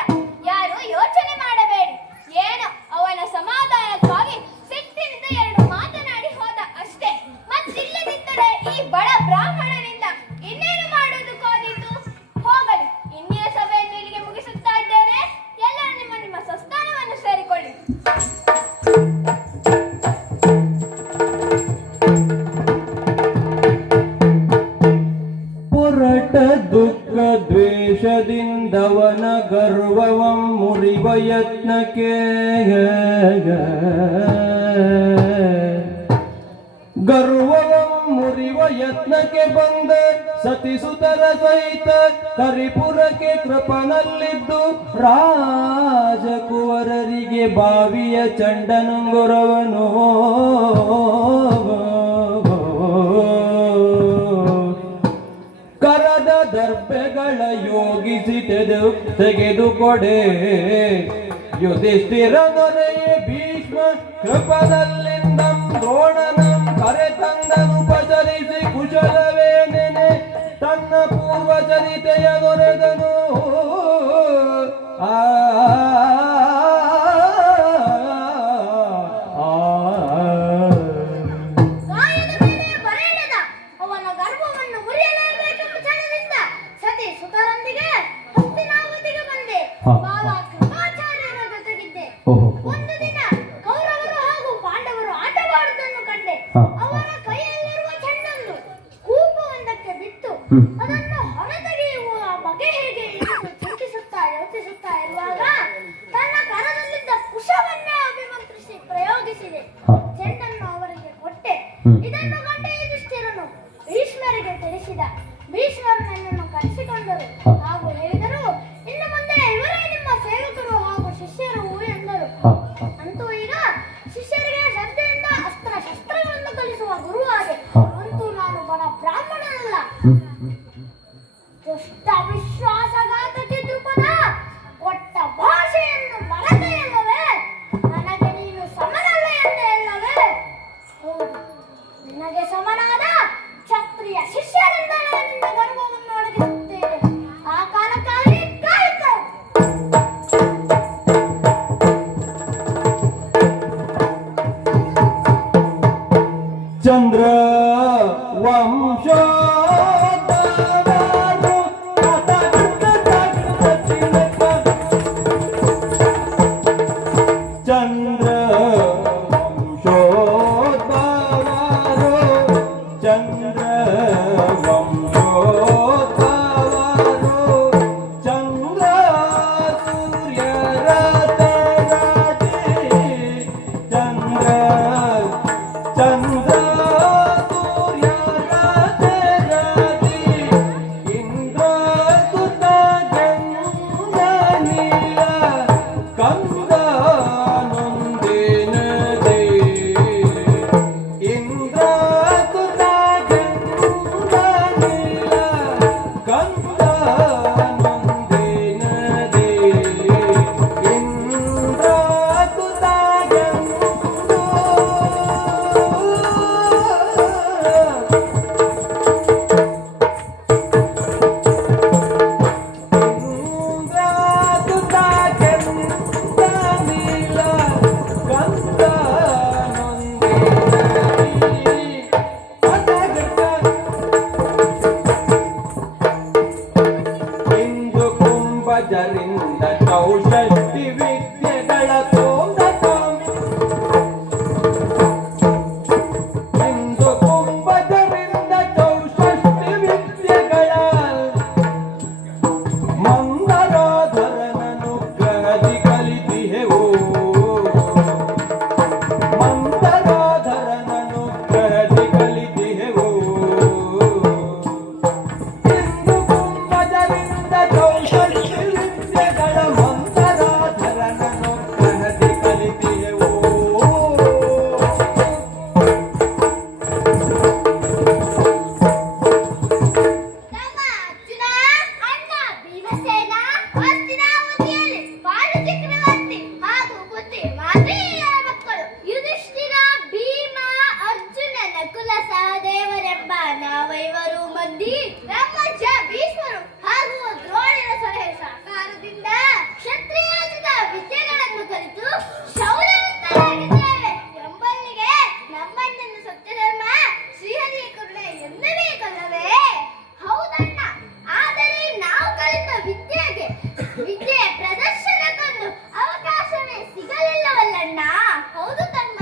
ಯಾರು ಯೋಚನೆ ಮಾಡಬೇಡಿ. ಏನು ಅವನ ಸಮಾಧಾನಕ್ಕಾಗಿ ಸಿಟ್ಟಿನಿಂದ ಎರಡು ಮಾತನಾಡಿ ಹೋದ ಅಷ್ಟೇ. ಮತ್ತಿಲ್ಲದಿದ್ದರೆ ಈ ಬಡ ಬ್ರಾಹ್ಮಣನಿಂದ ಇನ್ನೇನು ಮಾಡುವುದು ಕಾದಿತ್ತು. ಹೋಗಲಿ, ಇಂದಿನ ಸಭೆಯನ್ನು ಇಲ್ಲಿಗೆ ಮುಗಿಸುತ್ತಾ ಇದ್ದೇನೆ. ಎಲ್ಲರೂ ನಿಮ್ಮ ನಿಮ್ಮ ಸ್ವಸ್ಥಾನವನ್ನು ಸೇರಿಕೊಳ್ಳಿ. ಪೊರಟ ದುಃಖ ದ್ವೇಷದಿಂದವನ ಗರ್ವವಂ ಮುರಿವ ಯತ್ನಕ್ಕೆ ಬಂದ ಸತಿಸುತರ ಸಹಿತ ಕರಿಪುರಕ್ಕೆ ಕೃಪನಲ್ಲಿದ್ದು ರಾಜಕುವರರಿಗೆ ಬಾವಿಯ ಚಂಡನುಂಗುರವನು ಕರದ ದರ್ಭೆಗಳ ಯೋಗಿಸಿ ತೆಗೆದುಕೊಡೆ ಯುಧಿಷ್ಠಿರ ದೊರೆಯೇ ಭೀಷ್ಮ ಕೃಪದಲ್ಲಿಂದಂ ದ್ರೋಣನಂ ಕರೆತಂದನುಪಚರಿಸಿ ಕುಶಲವೇನೆನೆ ತನ್ನ ಪೂರ್ವ ಚರಿತೆಯ ದೊರೆದನು ಗಾಯದ ಮೇಲೆ ಬರೆಯಿಡದ ಅವನ ಗರ್ಭವನ್ನು ಮುರಿಯಲೇಬೇಕೆಂಬ ಛಲದಿಂದ ಸತಿ ಸುತರೊಂದಿಗೆ ಹಸ್ತಿನಾವತಿಗೆ ಬಂದೆ. ಬಾಬಾ ಕೃಪಾಚಾರ್ಯರ ಜೊತೆಗಿದ್ದೆ. ಒಂದು ದಿನ ಕೌರವರು ಹಾಗೂ ಪಾಂಡವರು ಆಟವಾಡುವುದನ್ನು ಕಂಡೆ. ಅವರ ಕೈಯಲ್ಲಿರುವ ಚೆಂಡನ್ನು ಕೂಪವೊಂದಕ್ಕೆ ಬಿಟ್ಟು ಅದನ್ನು ಹೊರತೆಗೆಯುವ ಬಗೆ ಹೇಗೆ ಎಂದು ಯೋಚಿಸುತ್ತಾ ಇರುವಾಗ ತನ್ನ ಕರದಲ್ಲಿದ್ದ ಕುಶವನ್ನೇ ಅಭಿಮಂತ್ರಿಸಿ ಪ್ರಯೋಗಿಸಿದೆ. ಚೆಂಡನ್ನು ಅವರಿಗೆ ಕೊಟ್ಟೆ. ಇದನ್ನು ಕಂಡ ಯುಧಿಷ್ಠಿರನು ಭೀಷ್ಮರಿಗೆ ತಿಳಿಸಿದ. ಭೀಷ್ಮರು ನನ್ನನ್ನು ಕರೆಸಿಕೊಂಡರು ಹಾಗೂ ಹೇಳಿದರು, ಇನ್ನು ಮುಂದೆ ಇವರೇ ನಿಮ್ಮ ಸೇವಕರು ಹಾಗೂ ಶಿಷ್ಯರು ಎಂದರು. ಕ್ಷತ್ರಿಯರ ಮಕ್ಕಳು ಯುಧಿಷ್ಠಿರ, ಭೀಮ, ಅರ್ಜುನ, ನಕುಲ, ಸಹದೇವರೆಂಬ ನಾವೈವರು ಮಂದಿ ಬ್ರಹ್ಮಜ, ಭೀಷ್ಮರು ಹಾಗೂ ದ್ರೋಣರ ಸಲಹೆ ಸಹಕಾರದಿಂದ ಕ್ಷತ್ರಿಯೋಚಿತ ವಿದ್ಯೆಗಳನ್ನು ಕಲಿತು ಶೌರ್ಯವಂತರಾಗಿದ್ದೇವೆ ಎಂಬಲ್ಲಿಗೆ ನಮ್ಮಣ್ಣನ ಸತ್ಯಧರ್ಮ ಶ್ರೀಹರಿಯ ಕರುಣೆ ಎನ್ನಬೇಕಲ್ಲವೇ? ಹೌದಣ್ಣ, ಆದರೆ ನಾವು ಕಲಿತ ವಿದ್ಯೆಯ ಪ್ರದರ್ಶನಕ್ಕೊಂದು ಅವಕಾಶವೇ ಸಿಗಲಿಲ್ಲವಲ್ಲಣ್ಣ. ಹೌದು ತಮ್ಮ,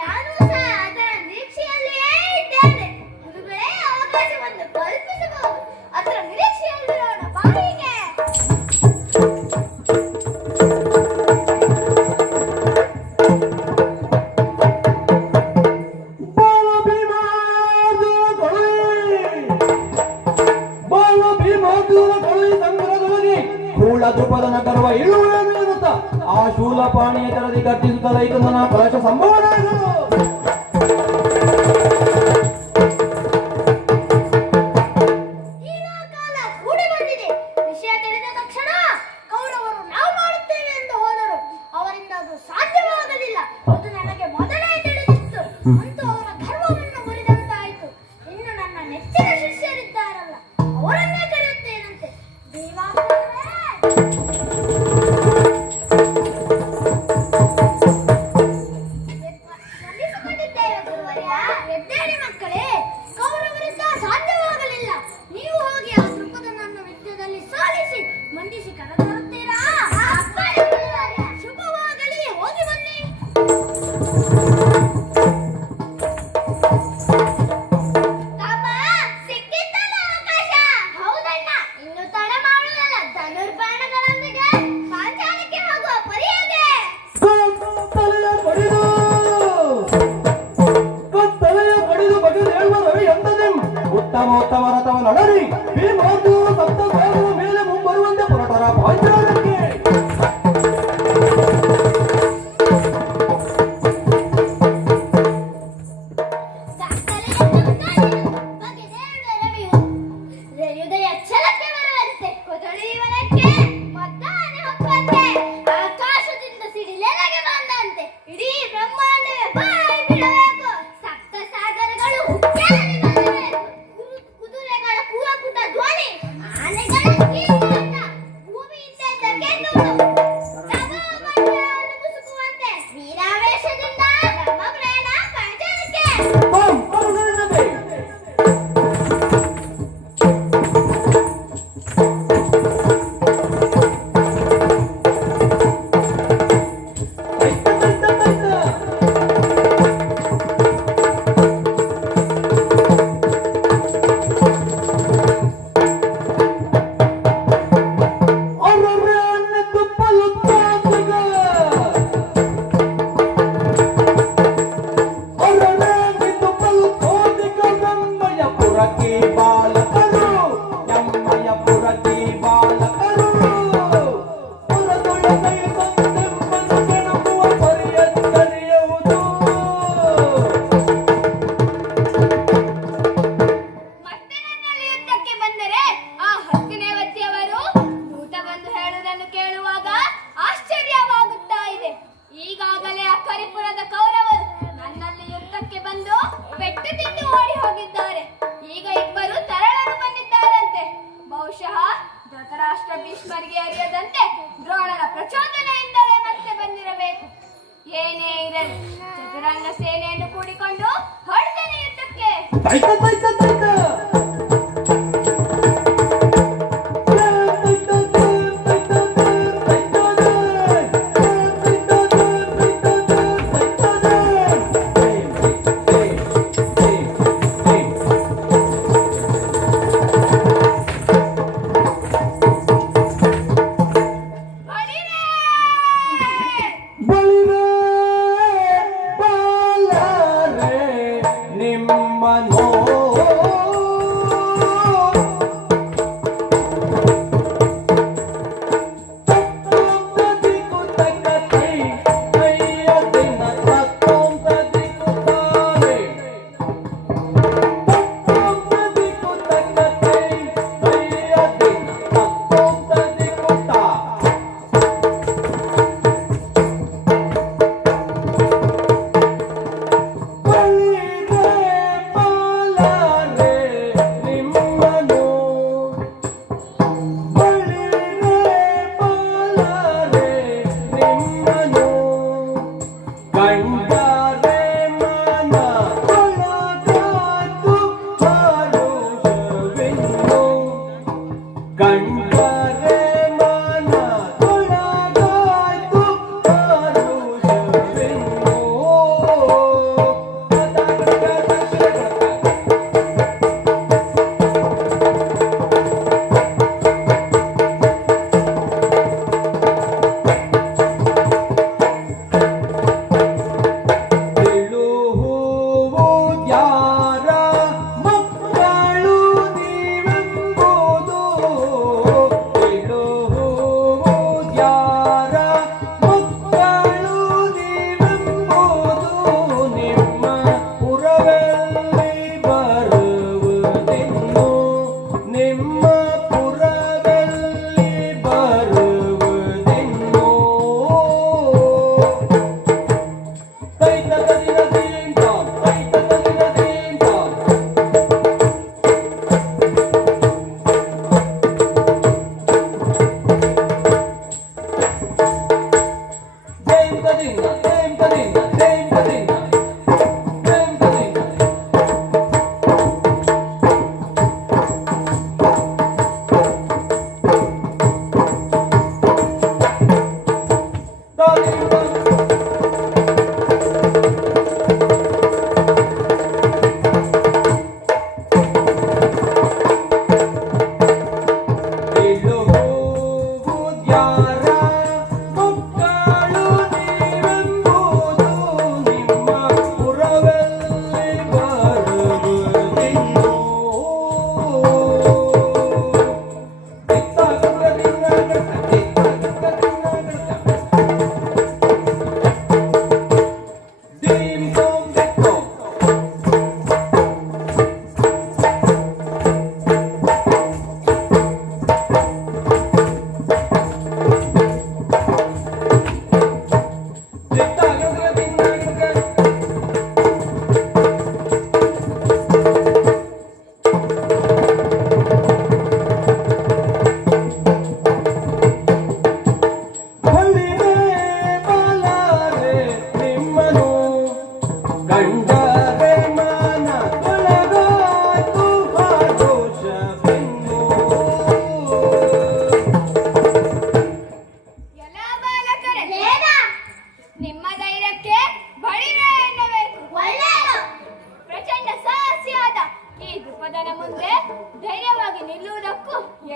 ನಾನು ಸಹ ಅದರ ನಿರೀಕ್ಷೆಯಲ್ಲಿಯೇ ಇದ್ದೇನೆ. ಗುರುಗಳೇ ಅವಕಾಶವನ್ನು ಕಲ್ಪಿಸಬಹುದು, ಅದರ ನಿರೀಕ್ಷೆಯಲ್ಲಿರೋಣ ಬಾಯಿಗೆ. ದ್ರುಪದನ ಗರ್ವ ಇಳುವನು ಎನ್ನುತ್ತ ಆ ಶೂಲಪಾಣಿಯ ತೆರದಿ ಗರ್ಜಿಸುತ್ತಲೈತು ನನ್ನ ಕಲಶ ಸಂಭವನ. ಈಗ ಕಾಲ ಕೂಡಿ ಬಂದಿದೆ. ವಿಷಯ ತಿಳಿದ ತಕ್ಷಣ ಕೌರವರು ನಾವು ಮಾಡುತ್ತೇವೆ ಎಂದು ಹೋದರು. ಅವರಿಂದ ಅದು ಸಾಧ್ಯವಾಗಲಿಲ್ಲ. ಅದು ನನಗೆ ಮೊದಲೇ ತಿಳಿದಿತ್ತು. ಅಂತೂ ಅವರ ಧರ್ಮವನ್ನು ಮುರಿದಂತಾಯಿತು. ಇನ್ನು ನನ್ನ ನೆಚ್ಚಿನ ಶಿಷ್ಯರಿದ್ದಾರಲ್ಲ, ಅವರನ್ನೇ ಕರೆಯುತ್ತೇನಂತೆ. ಭೀಮಾಸುರರೇ, ವಂದಿಸಿಕೊಂಡಿದ್ದೇವೆ ಗುರುವರ್ಯ. ಎದ್ದೇಳಿ ಮಕ್ಕಳೇ, ಕೌರವರಿಂದ ಸಾಧ್ಯವಾಗಲಿಲ್ಲ. ನೀವು ಹೋಗಿ ಆ ದೃಪದನನ್ನು ಯುದ್ಧದಲ್ಲಿ ಸೋಲಿಸಿ ಮಂದಿಸಿ ಕರೆತರುತ್ತೀರಾ? ಶುಭವಾಗಲಿ, ಹೋಗಿ ಬನ್ನಿ. ತಮ್ಮ, ಸಿಕ್ಕಿತ್ತಲ್ಲ ಅವಕಾಶ. ಹೌದಣ್ಣ, ಇನ್ನು ತಡ ಮಾಡುವುದಲ್ಲ. ಧನುರ್ಬಾಣಗಳೊಂದಿಗೆ ಪಾಂಚಾಲಕ್ಕೆ ಹೋಗುವ ಪರಿಯದೆ. ಕತ್ತಲೆಯ ಕಡಿದು ಬಗೆದು ಹೇಳುವ ರವಿ ಎಂದದೆಂ ಉತ್ತಮ ರಥವ ನಡರಿ ಭೀಮಾರ್ಜು ಸಪ್ತ ಸಾಗುವ ಮೇಲೆ ಮುಂಬರುವಂತೆ ಪುರಟರ ಪಾಂಚಾಲಕ್ಕೆ. ಹೃದಯ ಛಲಕ್ಕೆ ಬರುವಂತೆ, ಕೊದಳಿಯವನಕ್ಕೆ ಮದ್ದಾನೆ ಹೊಕ್ಕಂತೆ, ಆಕಾಶದಿಂದ ಸಿಡಿಲೆನಗೆ ಬಂದಂತೆ ಇಡೀ ಬ್ರಹ್ಮಾಂಡವೇ ಬಾಯಿ ಬಿಡಬೇಕು. ಸಪ್ತ ಸಾಗರಗಳು ಉಕ್ಕಿ ಬರಬೇಕು. ಕುದುರೆಗಳ ಕೂಗುಟ ಧ್ವನಿ, ಆನೆಗಳ ಕೀರ್ತಿಯನ್ನ ಭೂಮಿಯಿಂದ ಕೆನ್ನುವುದು, ಸಭಾಮಂದಿರವನ್ನು ಮುಸುಕುವಂತೆ ವೀರಾವೇಶದಿಂದ ನಮ್ಮ ಪ್ರಯಾಣ ಪಾಂಚಾಲಕ್ಕೆ. ಮತ್ತೆ ನನ್ನಲ್ಲಿ ಯುದ್ಧಕ್ಕೆ ಬಂದರೆ ಆ ಹಸ್ತಿನೇವತಿಯವರು ದೂತ ಬಂದು ಹೇಳುವುದನ್ನು ಕೇಳುವಾಗ ಆಶ್ಚರ್ಯವಾಗುತ್ತಾ ಇದೆ. ಈಗಾಗಲೇ ಆ ಕರಿಪುರದ ಕೌರವರು ನನ್ನಲ್ಲಿ ಯುದ್ಧಕ್ಕೆ ಬಂದು ಪೆಟ್ಟು ತಿಂದು ಓಡಿ ಹೋಗಿದ್ದಾರೆ. ಈಗ ಇಬ್ಬರು ತರಳರು ಬಂದಿದ್ದಾರಂತೆ. ಬಹುಶಃ ಧೃತರಾಷ್ಟ್ರ ಭೀಷ್ಮರಿಗೆ ಅರಿಯದಂತೆ ದ್ರೋಣರ ಪ್ರಚೋದನೆಯಿಂದಲೇ ಮತ್ತೆ ಬಂದಿರಬೇಕು. ಏನೇ ಇರಲಿ, ಚತುರಂಗ ಸೇನೆಯನ್ನು ಕೂಡಿಕೊಂಡು ಹೊರಡ್ತೇನೆ ಯುದ್ಧಕ್ಕೆ. ನಿಮ್ಮ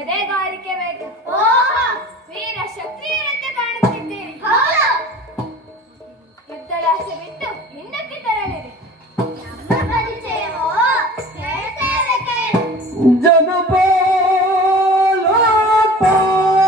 ಎದೆಗಾರಿಕೆ ಬೇಕು. ಓಹೋ, ವೀರ ಕ್ಷತ್ರಿಯರಂತೆ ಕಾಣುತ್ತಿದ್ದೀರಿ. ಯುದ್ಧದ ಆಸೆ ಬಿಟ್ಟು ಹಿಂದಕ್ಕೆ ತರಲಿರಿ. ನಮ್ಮ ಪರಿಚಯವೋ ಹೇಳ್ತೇವೆ ಕೇಳಿ. ಜನಪಾಲ ಪಾಂಡವಿಗೆ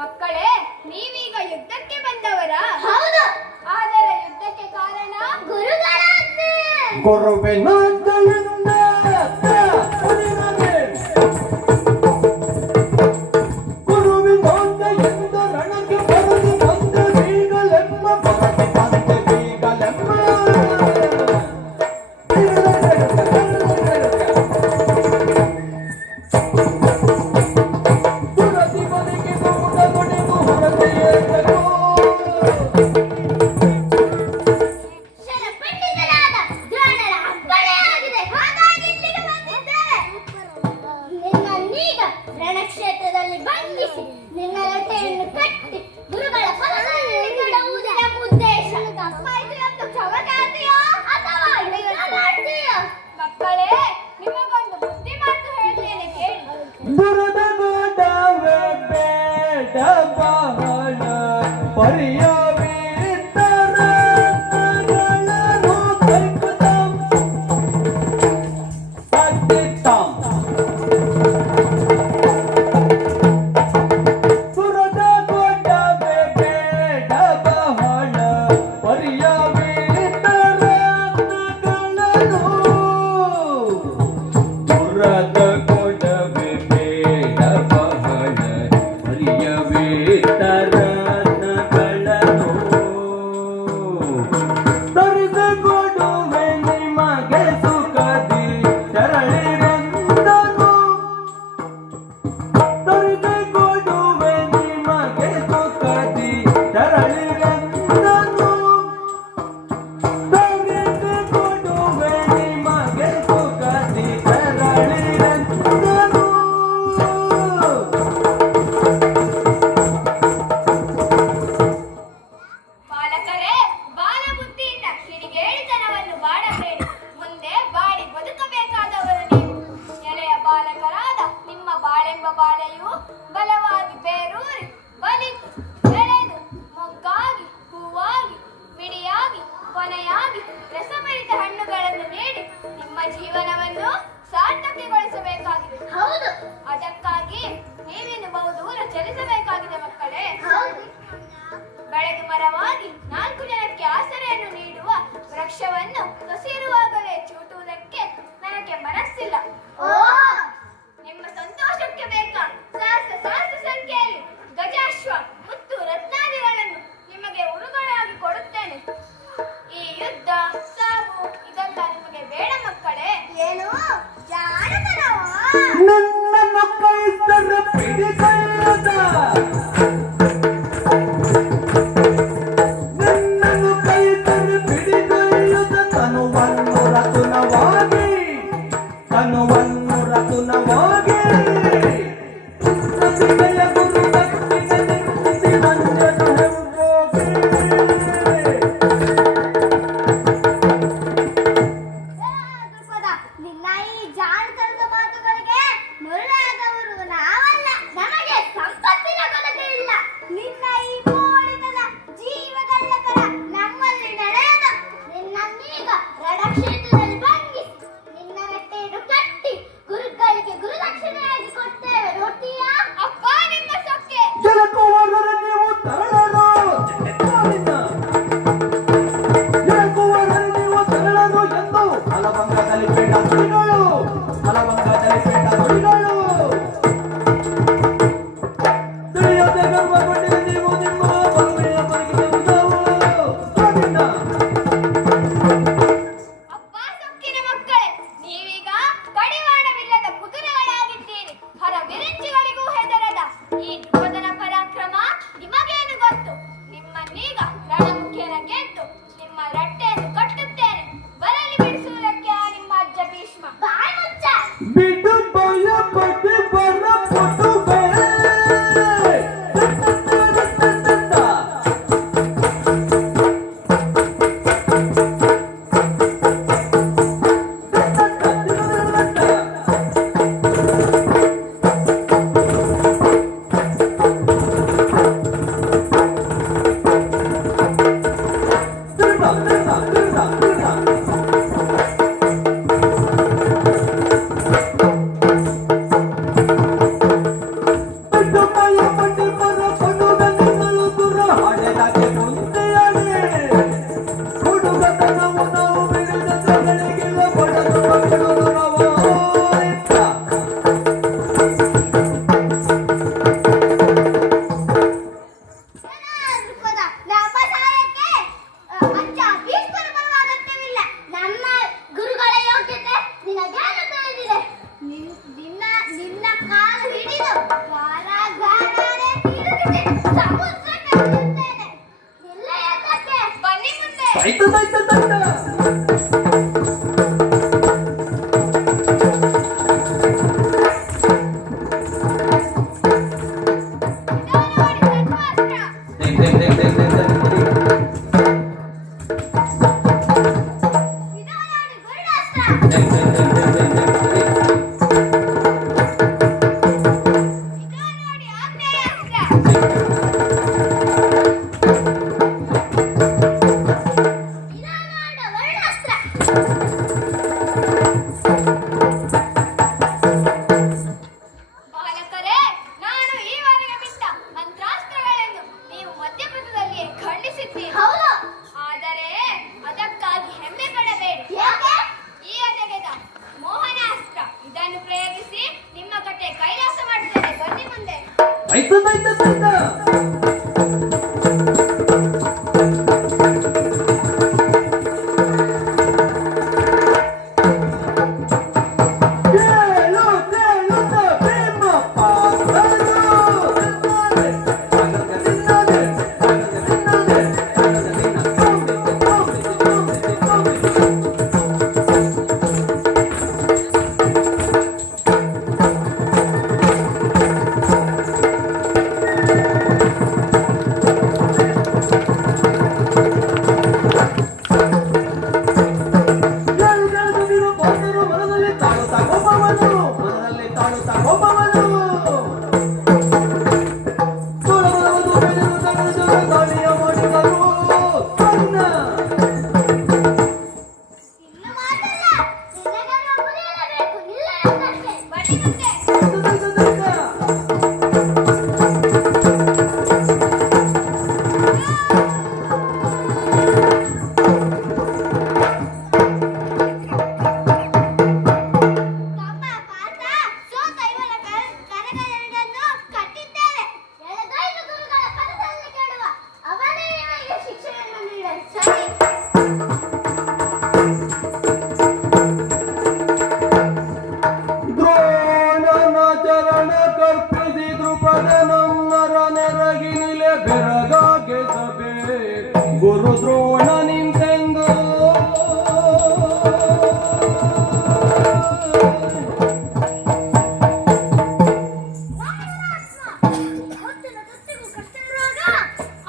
ಮಕ್ಕಳೇ, ನೀವೀಗ ಯುದ್ಧಕ್ಕೆ ಬಂದವರ? ಹೌದು. ಆದರೆ ಯುದ್ಧಕ್ಕೆ ಕಾರಣ ಗುರುಗಳಂತೆ. ಬಹಳ ಪರಿಯವಿತರಗಳನ್ನು ತೈಕುತಾಂ ತತ್ತಿತ್ತಾಂ ಸುರದ ಕೊಡವೆ ಬೇಡ ಬಹಳ ಪರಿಯವಿತರಗಳನ್ನು ಸುರದ ಕೊಡವೆ ಬೇಡ ಬಹಳ ಪರಿಯವಿತರಗಳನ್ನು ತರಿಸಿಕೊಡುವೆ ನಿಮಗೆ ಸುಖದಿ ತೆರಳಿರೆಂದನು ತರಿಸಿಕೊಡುವೆ ನಿಮಗೆ ಸುಖದಿ ತೆರಳಿರೆಂದನು ತರಿಸಿಕೊಡುವೆ ನಿಮಗೆ ಸುಖದಿ ತೆರಳಿರೆಂದನು ಬಾಲಕರೇ, ಬಾಲಬುದ್ಧಿಯಿಂದ ಕಿಡಿಗೇಡಿತನವನ್ನು ಬಾಡಬೇಡಿ. ಮುಂದೆ ಬಾಳಿ ಬದುಕಬೇಕಾದವರು ನೀವು. ಎಳೆಯ ಬಾಲಕರಾದ ನಿಮ್ಮ ಬಾಳೆಂಬ ಬಾಳೆಯು ಬಲವಾಗಿ ಬೇರೂರಿ ಬಲಿತು ಬೆಳೆದು ಮೊಗ್ಗಾಗಿ ಹೂವಾಗಿ ಮಿಡಿಯಾಗಿ ಕೊನೆಯಾಗಿ ರಸಭರಿತ ಹಣ್ಣುಗಳನ್ನು ನೀಡಿ ನಿಮ್ಮ ಜೀವನವನ್ನು ಸಾರ್ಥಕ್ಯಗೊಳಿಸಬೇಕಾಗಿದೆ. ಹೌದು, ಅದಕ್ಕಾಗಿ ನೀವಿನ್ನು ಬಹುದೂರ ಚಲಿಸಬೇಕಾಗಿದೆ ಮಕ್ಕಳೇ. ಬೆಳೆದು ಮರವಾಗಿ 4 ಜನಕ್ಕೆ ಆಸರೆಯನ್ನು ನೀಡುವ ವೃಕ್ಷವನ್ನು ಕಸಿರುವಾಗಲೇ ಚೂಟುವುದಕ್ಕೆ ನನಗೆ ಮನಸ್ಸಿಲ್ಲ. ನಿಮ್ಮ ಸಂತೋಷಕ್ಕೆ ಬೇಕಾ ಸಹಸ್ರ ಸಂಖ್ಯೆಯಲ್ಲಿ ಗಜಾಶ್ವ ಮುತ್ತು ರತ್ನಾದಿಗಳನ್ನು ನಿಮಗೆ ಉಡುಗೊರೆಯಾಗಿ ಕೊಡುತ್ತೇನೆ. ಈ ಯುದ್ಧ ಸಾವು ಇದೆಲ್ಲ ನಿಮಗೆ ಬೇಡ ಮಕ್ಕಳೇ. ಏನು ನನ್ನನ್ನು ಕೈತರ ಪಿಡಿಕೊಳ್ಳದ ನನ್ನನ್ನು ಕೈತರ ಪಿಡಿಕೊಳ್ಳದ ತನುವನ್ನು ರತುನವಾಗಿ ಸತಿಗೆಯ ಗುರು ಭಕ್ತಿಗೆ ನಿಂತಿ ವಂಚನ ಹೆವ್ವೋಗಿ ನಿನ್ನ ಈ ಜಾಣತನದ ಮಾತುಗಳಿಗೆ ಮುರುಳಾದವರು ನಾವಲ್ಲ. ನಮಗೆ ಸಂಪತ್ತಿನ ಕೊರತೆ ಇಲ್ಲ. ನಿನ್ನ ಈ ಕೋಳಿತನ ಜೀವಗಳ್ಳತನ ನಮ್ಮಲ್ಲಿ ನಡೆಯದ. ನಿನ್ನನ್ನೀಗ ರಣಕ್ಷೇತ್ರದಲ್ಲಿ ಬಂಧಿಸಿ ನಿನ್ನ ನೆಟ್ಟೆಯನ್ನು ಕಟ್ಟಿ ಗುರುಗಳಿಗೆ ಗುರುದಕ್ಷಿಣೆಯಾಗಿ ಕೊಡ್ತೇವೆ. ನೋಡ್ತೀಯಾ ಅಪ್ಪ ನಿಮ್ಮ ಸೊಕ್ಕೆ? ಜಲಕುವರರು ನೀವು ತರಳರು ಜಲಕುವರರು ನೀವು ತರಳರು ಎಂದು ಫಲಭಂಗದಲ್ಲಿ ಬೇಡ ನುಡಿಗಳು ತಿಳಿಯದೆ ಗರ್ವಗೊಂಡಿದೆ ನೀವು ನಿಮ್ಮ ಬಲಮೆಯ ಬದುಕಿಗೆ ಉದ್ದವು ಗೋವಿಂದ. ಅಪ್ಪ ಸೊಕ್ಕಿನ ಮಕ್ಕಳೇ, ನೀವೀಗ ಕಡಿವಾಣವಿಲ್ಲದ ಕುದುರೆಗಳಾಗಿದ್ದೀರಿ. ಹೊರ ವಿರಿಂಚಿಗಳಿಗೂ ಹೆದರದ ಈ ಧ್ರುವದನ ಪರಾಕ್ರಮ ನಿಮಗೇನು ಗೊತ್ತು? ನಿಮ್ಮನ್ನೀಗ ರಣಮುಖಿಯನ ಗೆದ್ದು ನಿಮ್ಮ ರಟ್ಟೆಯನ್ನು ಕಟ್ಟುತ್ತೇನೆ. ಬರಲಿ ಬಿಡಿಸುವುದಕ್ಕೆ ಆ ನಿಮ್ಮ ಅಜ್ಜ ಭೀಷ್ಮ. ಬಾಯ್ ಮುಚ್ಚ. ಬಿಡು ಭಯ ಪಟ್ಟು ಬರ ಕೊಡುವೆ ನಮ್ಮ ಸಹಾಯಕ್ಕೆ ಅಜ್ಜ ಭೀಷ್ಮನ ಬರುವ ಅಗತ್ಯವಿಲ್ಲ. ನಮ್ಮ ಗುರುಗಳ ಯೋಗ್ಯತೆ ನಿನಗೇನು ತಿಳಿದಿದೆ? ನಿನ್ನ ಕಾಲು ಹಿಡಿದು ಕಾರಾಗಾರನೇ ತೀರಿಸಿ ಸಮುದ್ರಕ್ಕೆ ಬಿಡುತ್ತೇನೆ. ಇಲ್ಲೇ ಎದ್ದಕ್ಕೆ ಬನ್ನಿ ಮುಂದೆ. Thank you. ಕೇಳಿ ನಿಮ್ಮ ಕತೆ ಕೈಲಾಸ ಮಾಡ್ತೇನೆ. ಬನ್ನಿ ಮುಂದೆ. ಇನ್ನು ಮಾತಲ್ಲ. ನಿನಗೇನು ಒಬ್ಬನೇ ಇರಬೇಕು. ನಿಲ್ಲ ಎಂದಷ್ಟೇ. ಬನ್ನಿ ಮುಂದೆ. ಪಾಪ ಪಾತ ಸೋತ ಇವನ ಕರಗಳೆರಡನ್ನು ಕಟ್ಟಿದ್ದೇವೆ. ಎಳೆದೊಯ್ದು ಗುರುಗಳ ಕನಸಲ್ಲಿ ಕೇಳುವ ಅವನೇ ಇವನಿಗೆ ಶಿಕ್ಷೆಯನ್ನು ನೀಡಲು ಸರಿ. ದ್ರೋಣನ ಚರಣ ಕರ್ಪಿಸಿ ದೃಪದನನ್ನರ ನೆರಗಿನಿಲೆ ಬೆರಗಾಗೆ ಸಭೆ ಗುರು ದ್ರೋಣ ನಿಂತೆಂದು ಹೊತ್ತಿನ ತುತ್ತಿಗೂ ಕಷ್ಟವಿರುವಾಗ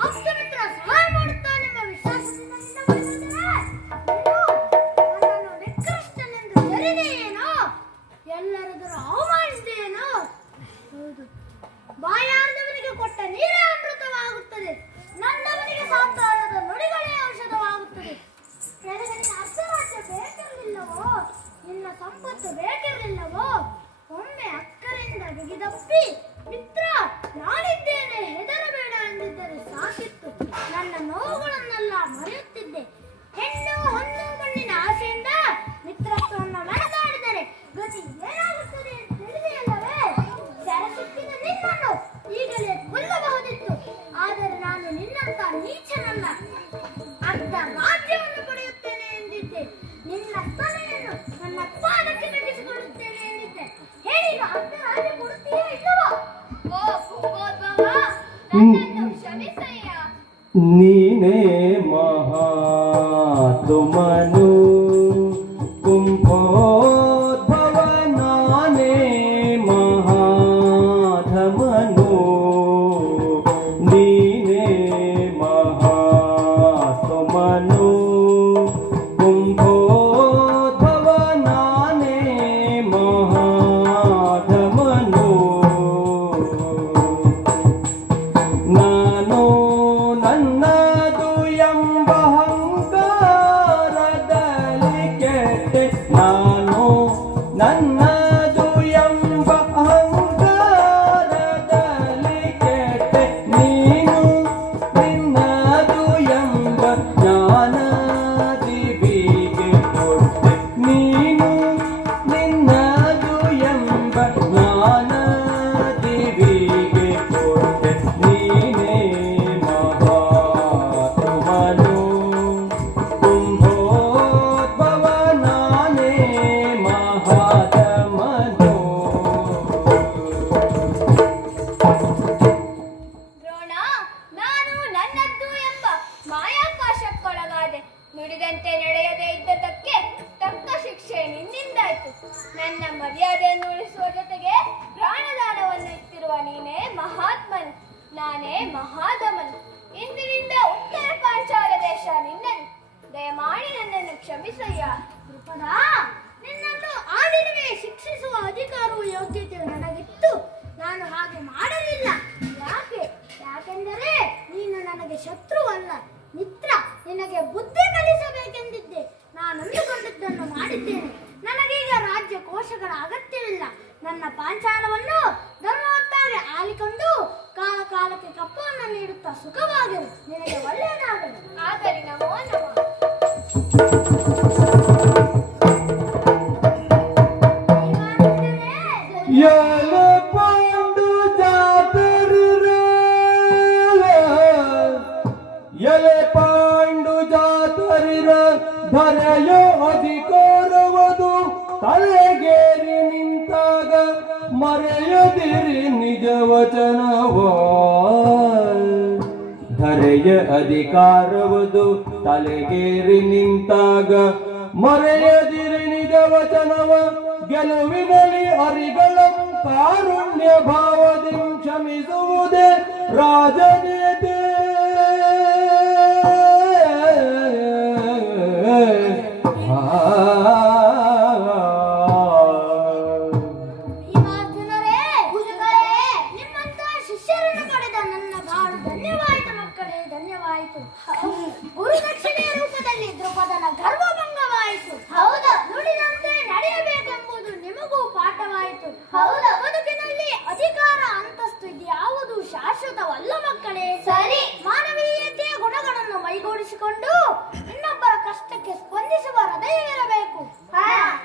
ಆಪ್ತ ಮಿತ್ರ ಸಹಾಯ ಮಾಡುತ್ತಾನೆಂಬ ವಿಶ್ವಾಸದಿಂದ ನಿನ್ನ ಬಳಿ ಬಂದರೆ ನನ್ನನ್ನು ನಿಕೃಷ್ಟನೆಂದು ಜರಿದೆಯೇನೋ, ಎಲ್ಲರೆದುರು ಅವಮಾನಿಸಿದೆಯೇನೋ. ಹೌದು, ಬಾಯಾರ್ದವನಿಗೆ ಕೊಟ್ಟ ನೀರೇ ಅಮೃತವಾಗುತ್ತದೆ, ನನ್ನವನಿಗೆ ಸಾಂತಾರದ ನುಡಿಗಳೇ ಔಷಧವಾಗುತ್ತದೆ. ನನಗೆ ನಿನ್ನ ಅರ್ಧರಾಜ್ಯ ಬೇಕಿರಲಿಲ್ಲವೋ, ನಿನ್ನ ಸಂಪತ್ತು ಬೇಕಿರಲಿಲ್ಲವೋ? ಒಮ್ಮೆ ಅಕ್ಕರಿಂದ ಬಿಗಿದಪ್ಪಿ ಮಿತ್ರ ನಾನಿದ್ದೇನೆ ಹೆದರಬೇಡ ಎಂದಿದ್ದರೆ ಸಾಕಿತ್ತು. ನನ್ನ ನೋವುಗಳನ್ನೆಲ್ಲ ಮರೆಯುತ್ತಿದ್ದೆ. ಹೆಣ್ಣು ಹೊನ್ನು ಮಣ್ಣಿನ ಆಸೆಯಿಂದ ಮಿತ್ರತ್ವವನ್ನು ಮೆಣಸಾಡಿದರೆ ಗತಿ ಏನಾಗುತ್ತದೆ ಎಂದು ತಿಳಿದೆಯಲ್ಲವೇ? ಸೆರೆ ಸಿಕ್ಕಿದ ನಿನ್ನನ್ನು ಈಗಲೇ ಕೊಲ್ಲಬಹುದಿತ್ತು. ಆದರೆ ನಾನು ನಿನ್ನಂತ ನೀಚನಲ್ಲ. ಅರ್ಧ ರಾಜ್ಯವನ್ನು ಪಡೆಯುತ್ತೇನೆ ಎಂದಿದ್ದೆ. ನಿನ್ನ ತಲೆಯನ್ನು ನನ್ನ ಪಾದಕ್ಕೆ ಕಟ್ಟಿಸಿಕೊಳ್ಳುತ್ತೇನೆ ಎಂದಿದ್ದೆ. ಹೇಳೀಗ ಅರ್ಧ ರಾಜ್ಯ ಕೊಡುತ್ತೀಯೋ ಇಲ್ಲವೋ? ಓ ಕುಂಭೋದ್ಭವ, ನನ್ನನ್ನು ಕ್ಷಮಿಸಯ್ಯ. ನೀನೇ ಮಹಾತ್ಮನು ಕುಂಭೋದ್ಭವ ನಾನೇ ಮಹಾಧಮನು. ನೀನೇ ಮಹಾತ್ಮನು ಕುಂಭೋದ್ಭವ ನಾನೇ ಮಹಾಧಮನು. ನಾನು ನನ್ನದು ಎಂಬ ಅಹಂಕಾರದಲ್ಲಿ ಕೆಟ್ಟೆ. ನಾನು ನನ್ನದು ಎಂಬ ಅಹಂಕಾರದಲ್ಲಿ ಕೆಟ್ಟೆ. ನೀನು ನಿನ್ನದು ಎಂಬ ಜ್ಞಾನದಿವಿಗೆ ಕೊಟ್ಟೆ. ನೀನು ನಿನ್ನದು ಎಂಬ ಜ್ಞಾನದಿವಿಗೆ ಕೊಟ್ಟೆ. ನೀನೇ ಮಹಾತ್ಮನು ಕುಂಭೋದ್ಭವ ನಾನೇ ಮಹಾತ್ಮನು. ದ್ರೋಣ, ನಾನು ನನ್ನದ್ದು ಎಂಬ ಮಾಯಾಕಾಶಕ್ಕೊಳಗಾದೆ. ನುಡಿದಂತೆ ನಡೆಯದೇ ಇದ್ದದಕ್ಕೆ ತಕ್ಕ ಶಿಕ್ಷೆ ನಿನ್ನಿಂದಾಯ್ತು. ನನ್ನ ಮರ್ಯಾದೆಯನ್ನು ಉಳಿಸುವ ಜೊತೆಗೆ ಪ್ರಾಣದಾನವನ್ನು ಇತ್ತಿರುವ ನೀನೇ ಮಹಾತ್ಮನು, ನಾನೇ ಮಹಾಧಮನು. ಇಂದಿನಿಂದ ಉತ್ತರ ಪಾಂಚಾಲ ದೇಶ ನಿನ್ನದು. ದಯಮಾಡಿ ನನ್ನನ್ನು ಕ್ಷಮಿಸಯ್ಯ. ಕೃಪದ, ನಿನ್ನನ್ನು ಆಡಿನವೇ ಶಿಕ್ಷಿಸುವ ಅಧಿಕಾರವು ಯೋಗ್ಯತೆಯು ನನಗಿತ್ತು. ನಾನು ಹಾಗೆ ಮಾಡಲಿಲ್ಲ. ಯಾಕೆಂದರೆ ನೀನು ನನಗೆ ಶತ್ರುವಲ್ಲ, ಮಿತ್ರ. ನಿನಗೆ ಬುದ್ಧಿ ಕಲಿಸಬೇಕೆಂದಿದ್ದೆ. ನಾನು ಅಂದುಕೊಂಡಿದ್ದನ್ನು ಮಾಡಿದ್ದೇನೆ. ನನಗೀಗ ರಾಜ್ಯ ಕೋಶಗಳ ಅಗತ್ಯವಿಲ್ಲ. ನನ್ನ ಪಾಂಚಾಲವನ್ನು ಧರ್ಮವತ್ತಾಗಿ ಆಲಿಕೊಂಡು ಕಾಲ ಕಾಲಕ್ಕೆ ಕಪ್ಪವನ್ನು ನೀಡುತ್ತಾ ಸುಖವಾಗಿರು. ನಿನಗೆ ಒಳ್ಳೆಯದಾಗಲಿ. ಆಗಲಿ. ನಮೋ ನಮಃ. ಎಲೆ ಪಾಂಡು ಜಾತರಿರ ಎಲೆ ಪಾಂಡು ಜಾತರಿರ ಧರೆಯ ಅಧಿಕಾರವದು ತಲೆಗೇರಿ ನಿಂತಾಗ ಮರೆಯದಿರಿ ನಿಜ ವಚನವ ಧರೆಯ ಅಧಿಕಾರವದು ತಲೆಗೇರಿ ನಿಂತಾಗ ಮರೆಯದಿರಿ ನಿಜ ವಚನವ ಗೆಲುವಿನಲ್ಲಿ ಅರಿಗಳಂ ಕಾರುಣ್ಯ ಭಾವದಿ ಕ್ಷಮಿಸುವುದೇ ರಾಜನೀತಿ ಗುರುದಕ್ಷಿಣೆಯ ರೂಪದಲ್ಲಿ ದ್ರೌಪದನ ಗರ್ವಭಂಗವಾಯಿತು. ಹೌದು, ನುಡಿದಂತೆ ನಡೆಯಬೇಕೆಂಬುದು ನಿಮಗೂ ಪಾಠವಾಯಿತು. ಹೌದು, ಬದುಕಿನಲ್ಲಿ ಅಧಿಕಾರ ಅಂತಸ್ತು ಇದ್ಯಾವುದು ಶಾಶ್ವತವಲ್ಲ ಮಕ್ಕಳೇ. ಸರಿ, ಮಾನವೀಯತೆಯ ಗುಣಗಳನ್ನು ಮೈಗೂಡಿಸಿಕೊಂಡು ಇನ್ನೊಬ್ಬರ ಕಷ್ಟಕ್ಕೆ ಸ್ಪಂದಿಸುವ ಹೃದಯವಿರಬೇಕು.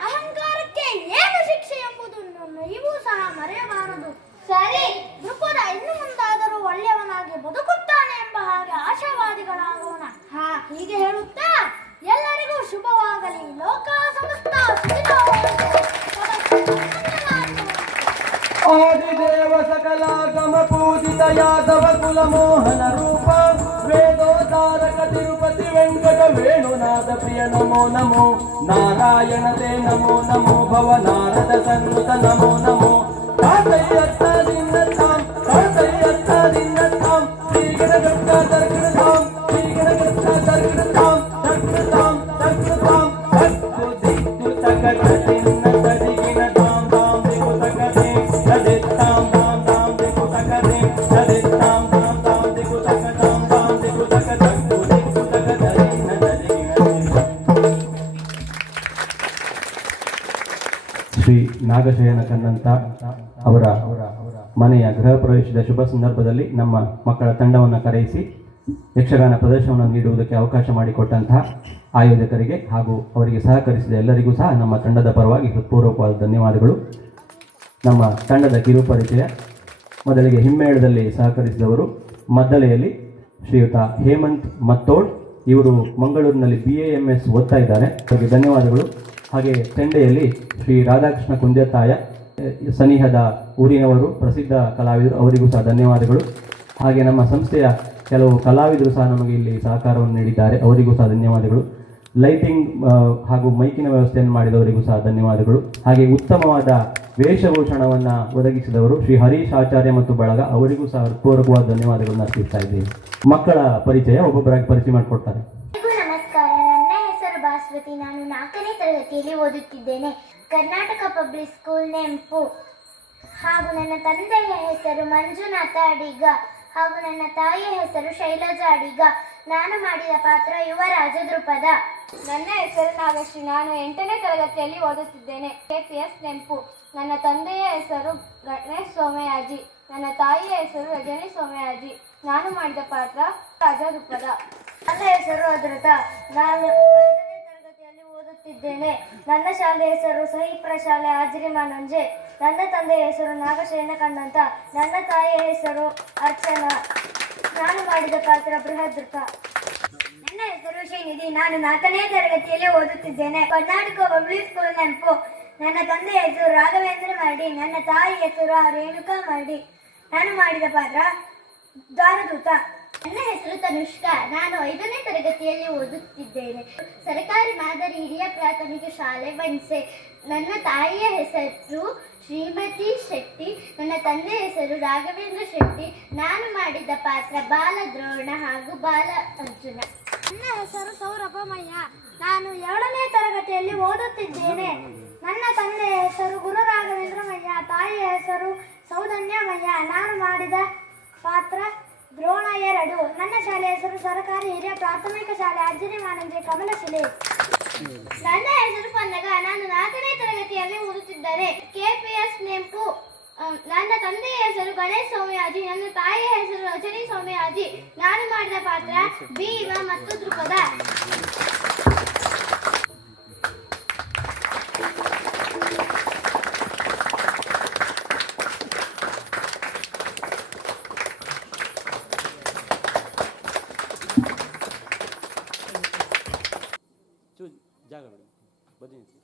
ಅಹಂಕಾರಕ್ಕೆ ಏನು ಶಿಕ್ಷೆ ಎಂಬುದನ್ನು ನೀವು ಸಹ ಮರೆಯಬಾರದು. ಸರಿ, ದ್ರುಪದ ಇನ್ನು ಮುಂದಾದರೂ ಒಳ್ಳೆಯವನಾಗಿ ಬದುಕುತ್ತಾನೆ ಎಂಬ ಹಾಗೆ ಆಶಾವಾದಿಗಳಾಗೋಣ. ಹೀಗೆ ಹೇಳುತ್ತಾ ಎಲ್ಲರಿಗೂ ಶುಭವಾಗಲಿ. ಲೋಕ ಸಮಸ್ತ ಆದಿದೇವ ಸಕಲಾಗಮ ಪೂಜಿತ ಯಾದವ ಕುಲ ಮೋಹನ ರೂಪ ವೇದೋದ್ಧಾರಕ ತಿರುಪತಿ ವೆಂಕಟ ವೇಣುನಾಥ ಪ್ರಿಯ ನಮೋ ನಮೋ ನಾರಾಯಣ ತೇ ನಮೋ ನಮೋ ಭವ ನಾರದ ಸನ್ನುತ ನಮೋ ನಮೋ ತಾತಯ್ಯತ್ತಾಂ ತಾತಯ್ಯತ್ತಾಂ ಶ್ರೀಗಣ ಗಟ್ಟ ದರ್ಕೃತಾಂ ಶ್ರೀಗಣ ಗಟ್ಟ ದರ್ಕೃತಾಂ ದರ್ಕೃತಾಂ ದರ್ಕೃತಾಂ ದರ್ಕು ದಿಕ್ಕು ತಕಟ ತಿನ್ನ ತದಿಗಿನ ತಾಂ ತಾಂ ದಿಕ್ಕು ತಕಟೆ ತದಿತ್ತಾಂ ತಾಂ ತಾಂ ದಿಕ್ಕು ತಕಟೆ ತದಿತ್ತಾಂ ತಾಂ ತಾಂ ದಿಕ್ಕು ತಕಟಾಂ ತಾಂ ದಿಕ್ಕು ತಕಟ ದಿಕ್ಕು ತಕಟ ತಿನ್ನ ತದಿಗಿನ. ಶ್ರೀ ನಾಗಶಯನ ಕನ್ನಂತ ಅವರ ಮನೆಯ ಗೃಹ ಪ್ರವೇಶದ ಶುಭ ಸಂದರ್ಭದಲ್ಲಿ ನಮ್ಮ ಮಕ್ಕಳ ತಂಡವನ್ನು ಕರೆಯಿಸಿ ಯಕ್ಷಗಾನ ಪ್ರದರ್ಶನವನ್ನು ನೀಡುವುದಕ್ಕೆ ಅವಕಾಶ ಮಾಡಿಕೊಟ್ಟಂತಹ ಆಯೋಜಕರಿಗೆ ಹಾಗೂ ಅವರಿಗೆ ಸಹಕರಿಸಿದ ಎಲ್ಲರಿಗೂ ಸಹ ನಮ್ಮ ತಂಡದ ಪರವಾಗಿ ಹೃತ್ಪೂರ್ವಕವಾದ ಧನ್ಯವಾದಗಳು. ನಮ್ಮ ತಂಡದ ಕಿರುಪರಿಚಯ. ಮೊದಲಿಗೆ ಹಿಮ್ಮೇಳದಲ್ಲಿ ಸಹಕರಿಸಿದವರು ಮದ್ದಲೆಯಲ್ಲಿ ಶ್ರೀಯುತ ಹೇಮಂತ್ ಮತ್ತೋಡ್, ಇವರು ಮಂಗಳೂರಿನಲ್ಲಿ BAMS ಓದ್ತಾ ಇದ್ದಾರೆ, ಅವರಿಗೆ ಧನ್ಯವಾದಗಳು. ಹಾಗೆ ಚೆಂಡೆಯಲ್ಲಿ ಶ್ರೀ ರಾಧಾಕೃಷ್ಣ ಕುಂಜತಾಯ, ಸನಿಹದ ಊರಿನವರು, ಪ್ರಸಿದ್ಧ ಕಲಾವಿದರು, ಅವರಿಗೂ ಸಹ ಧನ್ಯವಾದಗಳು. ಹಾಗೆ ನಮ್ಮ ಸಂಸ್ಥೆಯ ಕೆಲವು ಕಲಾವಿದರು ಸಹ ನಮಗೆ ಇಲ್ಲಿ ಸಹಕಾರವನ್ನು ನೀಡಿದ್ದಾರೆ, ಅವರಿಗೂ ಸಹ ಧನ್ಯವಾದಗಳು. ಲೈಟಿಂಗ್ ಹಾಗೂ ಮೈಕಿನ ವ್ಯವಸ್ಥೆಯನ್ನು ಮಾಡಿದವರಿಗೂ ಸಹ ಧನ್ಯವಾದಗಳು. ಹಾಗೆ ಉತ್ತಮವಾದ ವೇಷಭೂಷಣವನ್ನು ಒದಗಿಸಿದವರು ಶ್ರೀ ಹರೀಶ್ ಆಚಾರ್ಯ ಮತ್ತು ಬಳಗ, ಅವರಿಗೂ ಸಹ ಪೂರ್ವಕವಾದ ಧನ್ಯವಾದಗಳನ್ನು ಅರ್ಪಿಸ್ತಾ ಇದ್ದೇನೆ. ಮಕ್ಕಳ ಪರಿಚಯ ಒಬ್ಬೊಬ್ಬರಾಗಿ ಪರಿಚಯ ಮಾಡಿಕೊಡ್ತಾರೆ. ನಮಸ್ಕಾರ, ನನ್ನ ಹೆಸರು ಭಾಸ್ವತಿ. ನಾನು 4ನೇ ತರಗತಿಯಲ್ಲಿ ಓದುತ್ತಿದ್ದೇನೆ. ಕರ್ನಾಟಕ ಪಬ್ಲಿಕ್ ಸ್ಕೂಲ್ ನೆಂಪು. ಹಾಗೂ ನನ್ನ ತಂದೆಯ ಹೆಸರು ಮಂಜುನಾಥ ಅಡಿಗ ಹಾಗೂ ನನ್ನ ತಾಯಿಯ ಹೆಸರು ಶೈಲಜಾ ಅಡಿಗ. ನಾನು ಮಾಡಿದ ಪಾತ್ರ ಯುವರಾಜ ದ್ರುಪದ. ನನ್ನ ಹೆಸರು ನಾಗಶ್ರೀ. ನಾನು 8ನೇ ತರಗತಿಯಲ್ಲಿ ಓದುತ್ತಿದ್ದೇನೆ. KPS ನೆಂಪು. ನನ್ನ ತಂದೆಯ ಹೆಸರು ಗಣೇಶ್ ಸೋಮಯಾಜಿ, ನನ್ನ ತಾಯಿಯ ಹೆಸರು ರಜನಿ ಸೋಮಯಾಜಿ. ನಾನು ಮಾಡಿದ ಪಾತ್ರ ರಾಜ ದ್ರುಪದ. ನನ್ನ ಹೆಸರು ಅದ್ರುತ. ನಾನು 5ನೇ ತರಗತಿಯಲ್ಲಿ ಓದುತ್ತಿದ್ದೇನೆ. ನನ್ನ ಶಾಲೆಯ ಹೆಸರು ಸಹಿಪ್ರ ಶಾಲೆ ಹಾಜರಿ ಮಾನಂಜೆ. ನನ್ನ ತಂದೆಯ ಹೆಸರು ನಾಗಶಯನ ಕಣ್ಣಂತ. ನನ್ನ ತಾಯಿಯ ಹೆಸರು ಅರ್ಚನಾ. ನಾನು ಮಾಡಿದ ಪಾತ್ರ ಬೃಹದೃತ. ನನ್ನ ಹೆಸರು ಶ್ರೀನಿಧಿ. ನಾನು 4ನೇ ತರಗತಿಯಲ್ಲಿ ಓದುತ್ತಿದ್ದೇನೆ. ಕರ್ನಾಟಕ ಪಬ್ಲಿಕ್ ಸ್ಕೂಲ್ ನೆಂಪು. ನನ್ನ ತಂದೆಯ ಹೆಸರು ರಾಘವೇಂದ್ರ ಮಾಡಿ. ನನ್ನ ತಾಯಿಯ ಹೆಸರು ರೇಣುಕಾ ಮಾಡಿ. ನಾನು ಮಾಡಿದ ಪಾತ್ರ ದ್ವಾರದೂತ. ನನ್ನ ಹೆಸರು ತನುಷ್ಕಾ. ನಾನು 5ನೇ ತರಗತಿಯಲ್ಲಿ ಓದುತ್ತಿದ್ದೇನೆ. ಸರ್ಕಾರಿ ಮಾದರಿ ಹಿರಿಯ ಪ್ರಾಥಮಿಕ ಶಾಲೆ ಬನ್ಸೆ. ನನ್ನ ತಾಯಿಯ ಹೆಸರು ಶ್ರೀಮತಿ ಶೆಟ್ಟಿ. ನನ್ನ ತಂದೆಯ ಹೆಸರು ರಾಘವೇಂದ್ರ ಶೆಟ್ಟಿ. ನಾನು ಮಾಡಿದ ಪಾತ್ರ ಬಾಲ ದ್ರೋಣ ಹಾಗೂ ಬಾಲ ಅರ್ಜುನ. ನನ್ನ ಹೆಸರು ಸೌರಭಮಯ್ಯ. ನಾನು 2ನೇ ತರಗತಿಯಲ್ಲಿ ಓದುತ್ತಿದ್ದೇನೆ. ನನ್ನ ತಂದೆಯ ಹೆಸರು ಗುರು ರಾಘವೇಂದ್ರಮಯ್ಯ, ತಾಯಿಯ ಹೆಸರು ಸೌಧನ್ಯಮಯ್ಯ. ನಾನು ಮಾಡಿದ ಪಾತ್ರ ದ್ರೋಣ 2. ನನ್ನ ಶಾಲೆಯ ಹೆಸರು ಸರ್ಕಾರಿ ಹಿರಿಯ ಪ್ರಾಥಮಿಕ ಶಾಲೆ ಅಜ್ಜರಿ ಮಾನಂಜೆ ಕಮಲಶಿಲೆ. ನನ್ನ ಹೆಸರು ಪನ್ನಗ. ನಾನು 4ನೇ ತರಗತಿಯಲ್ಲಿ ಓದುತ್ತಿದ್ದೇನೆ. KPS ನೆಂಪು. ನನ್ನ ತಂದೆಯ ಹೆಸರು ಗಣೇಶ್ ಸೋಮಯಾಜಿ, ನನ್ನ ತಾಯಿಯ ಹೆಸರು ರಜನಿ ಸೋಮಯಾಜಿ. ನಾನು ಮಾಡಿದ ಪಾತ್ರ ಭೀಮ ಮತ್ತು ದ್ರುಪದ. ಜಾಗ ಬಿಡಿ ಬದಿ ನಿಂತು.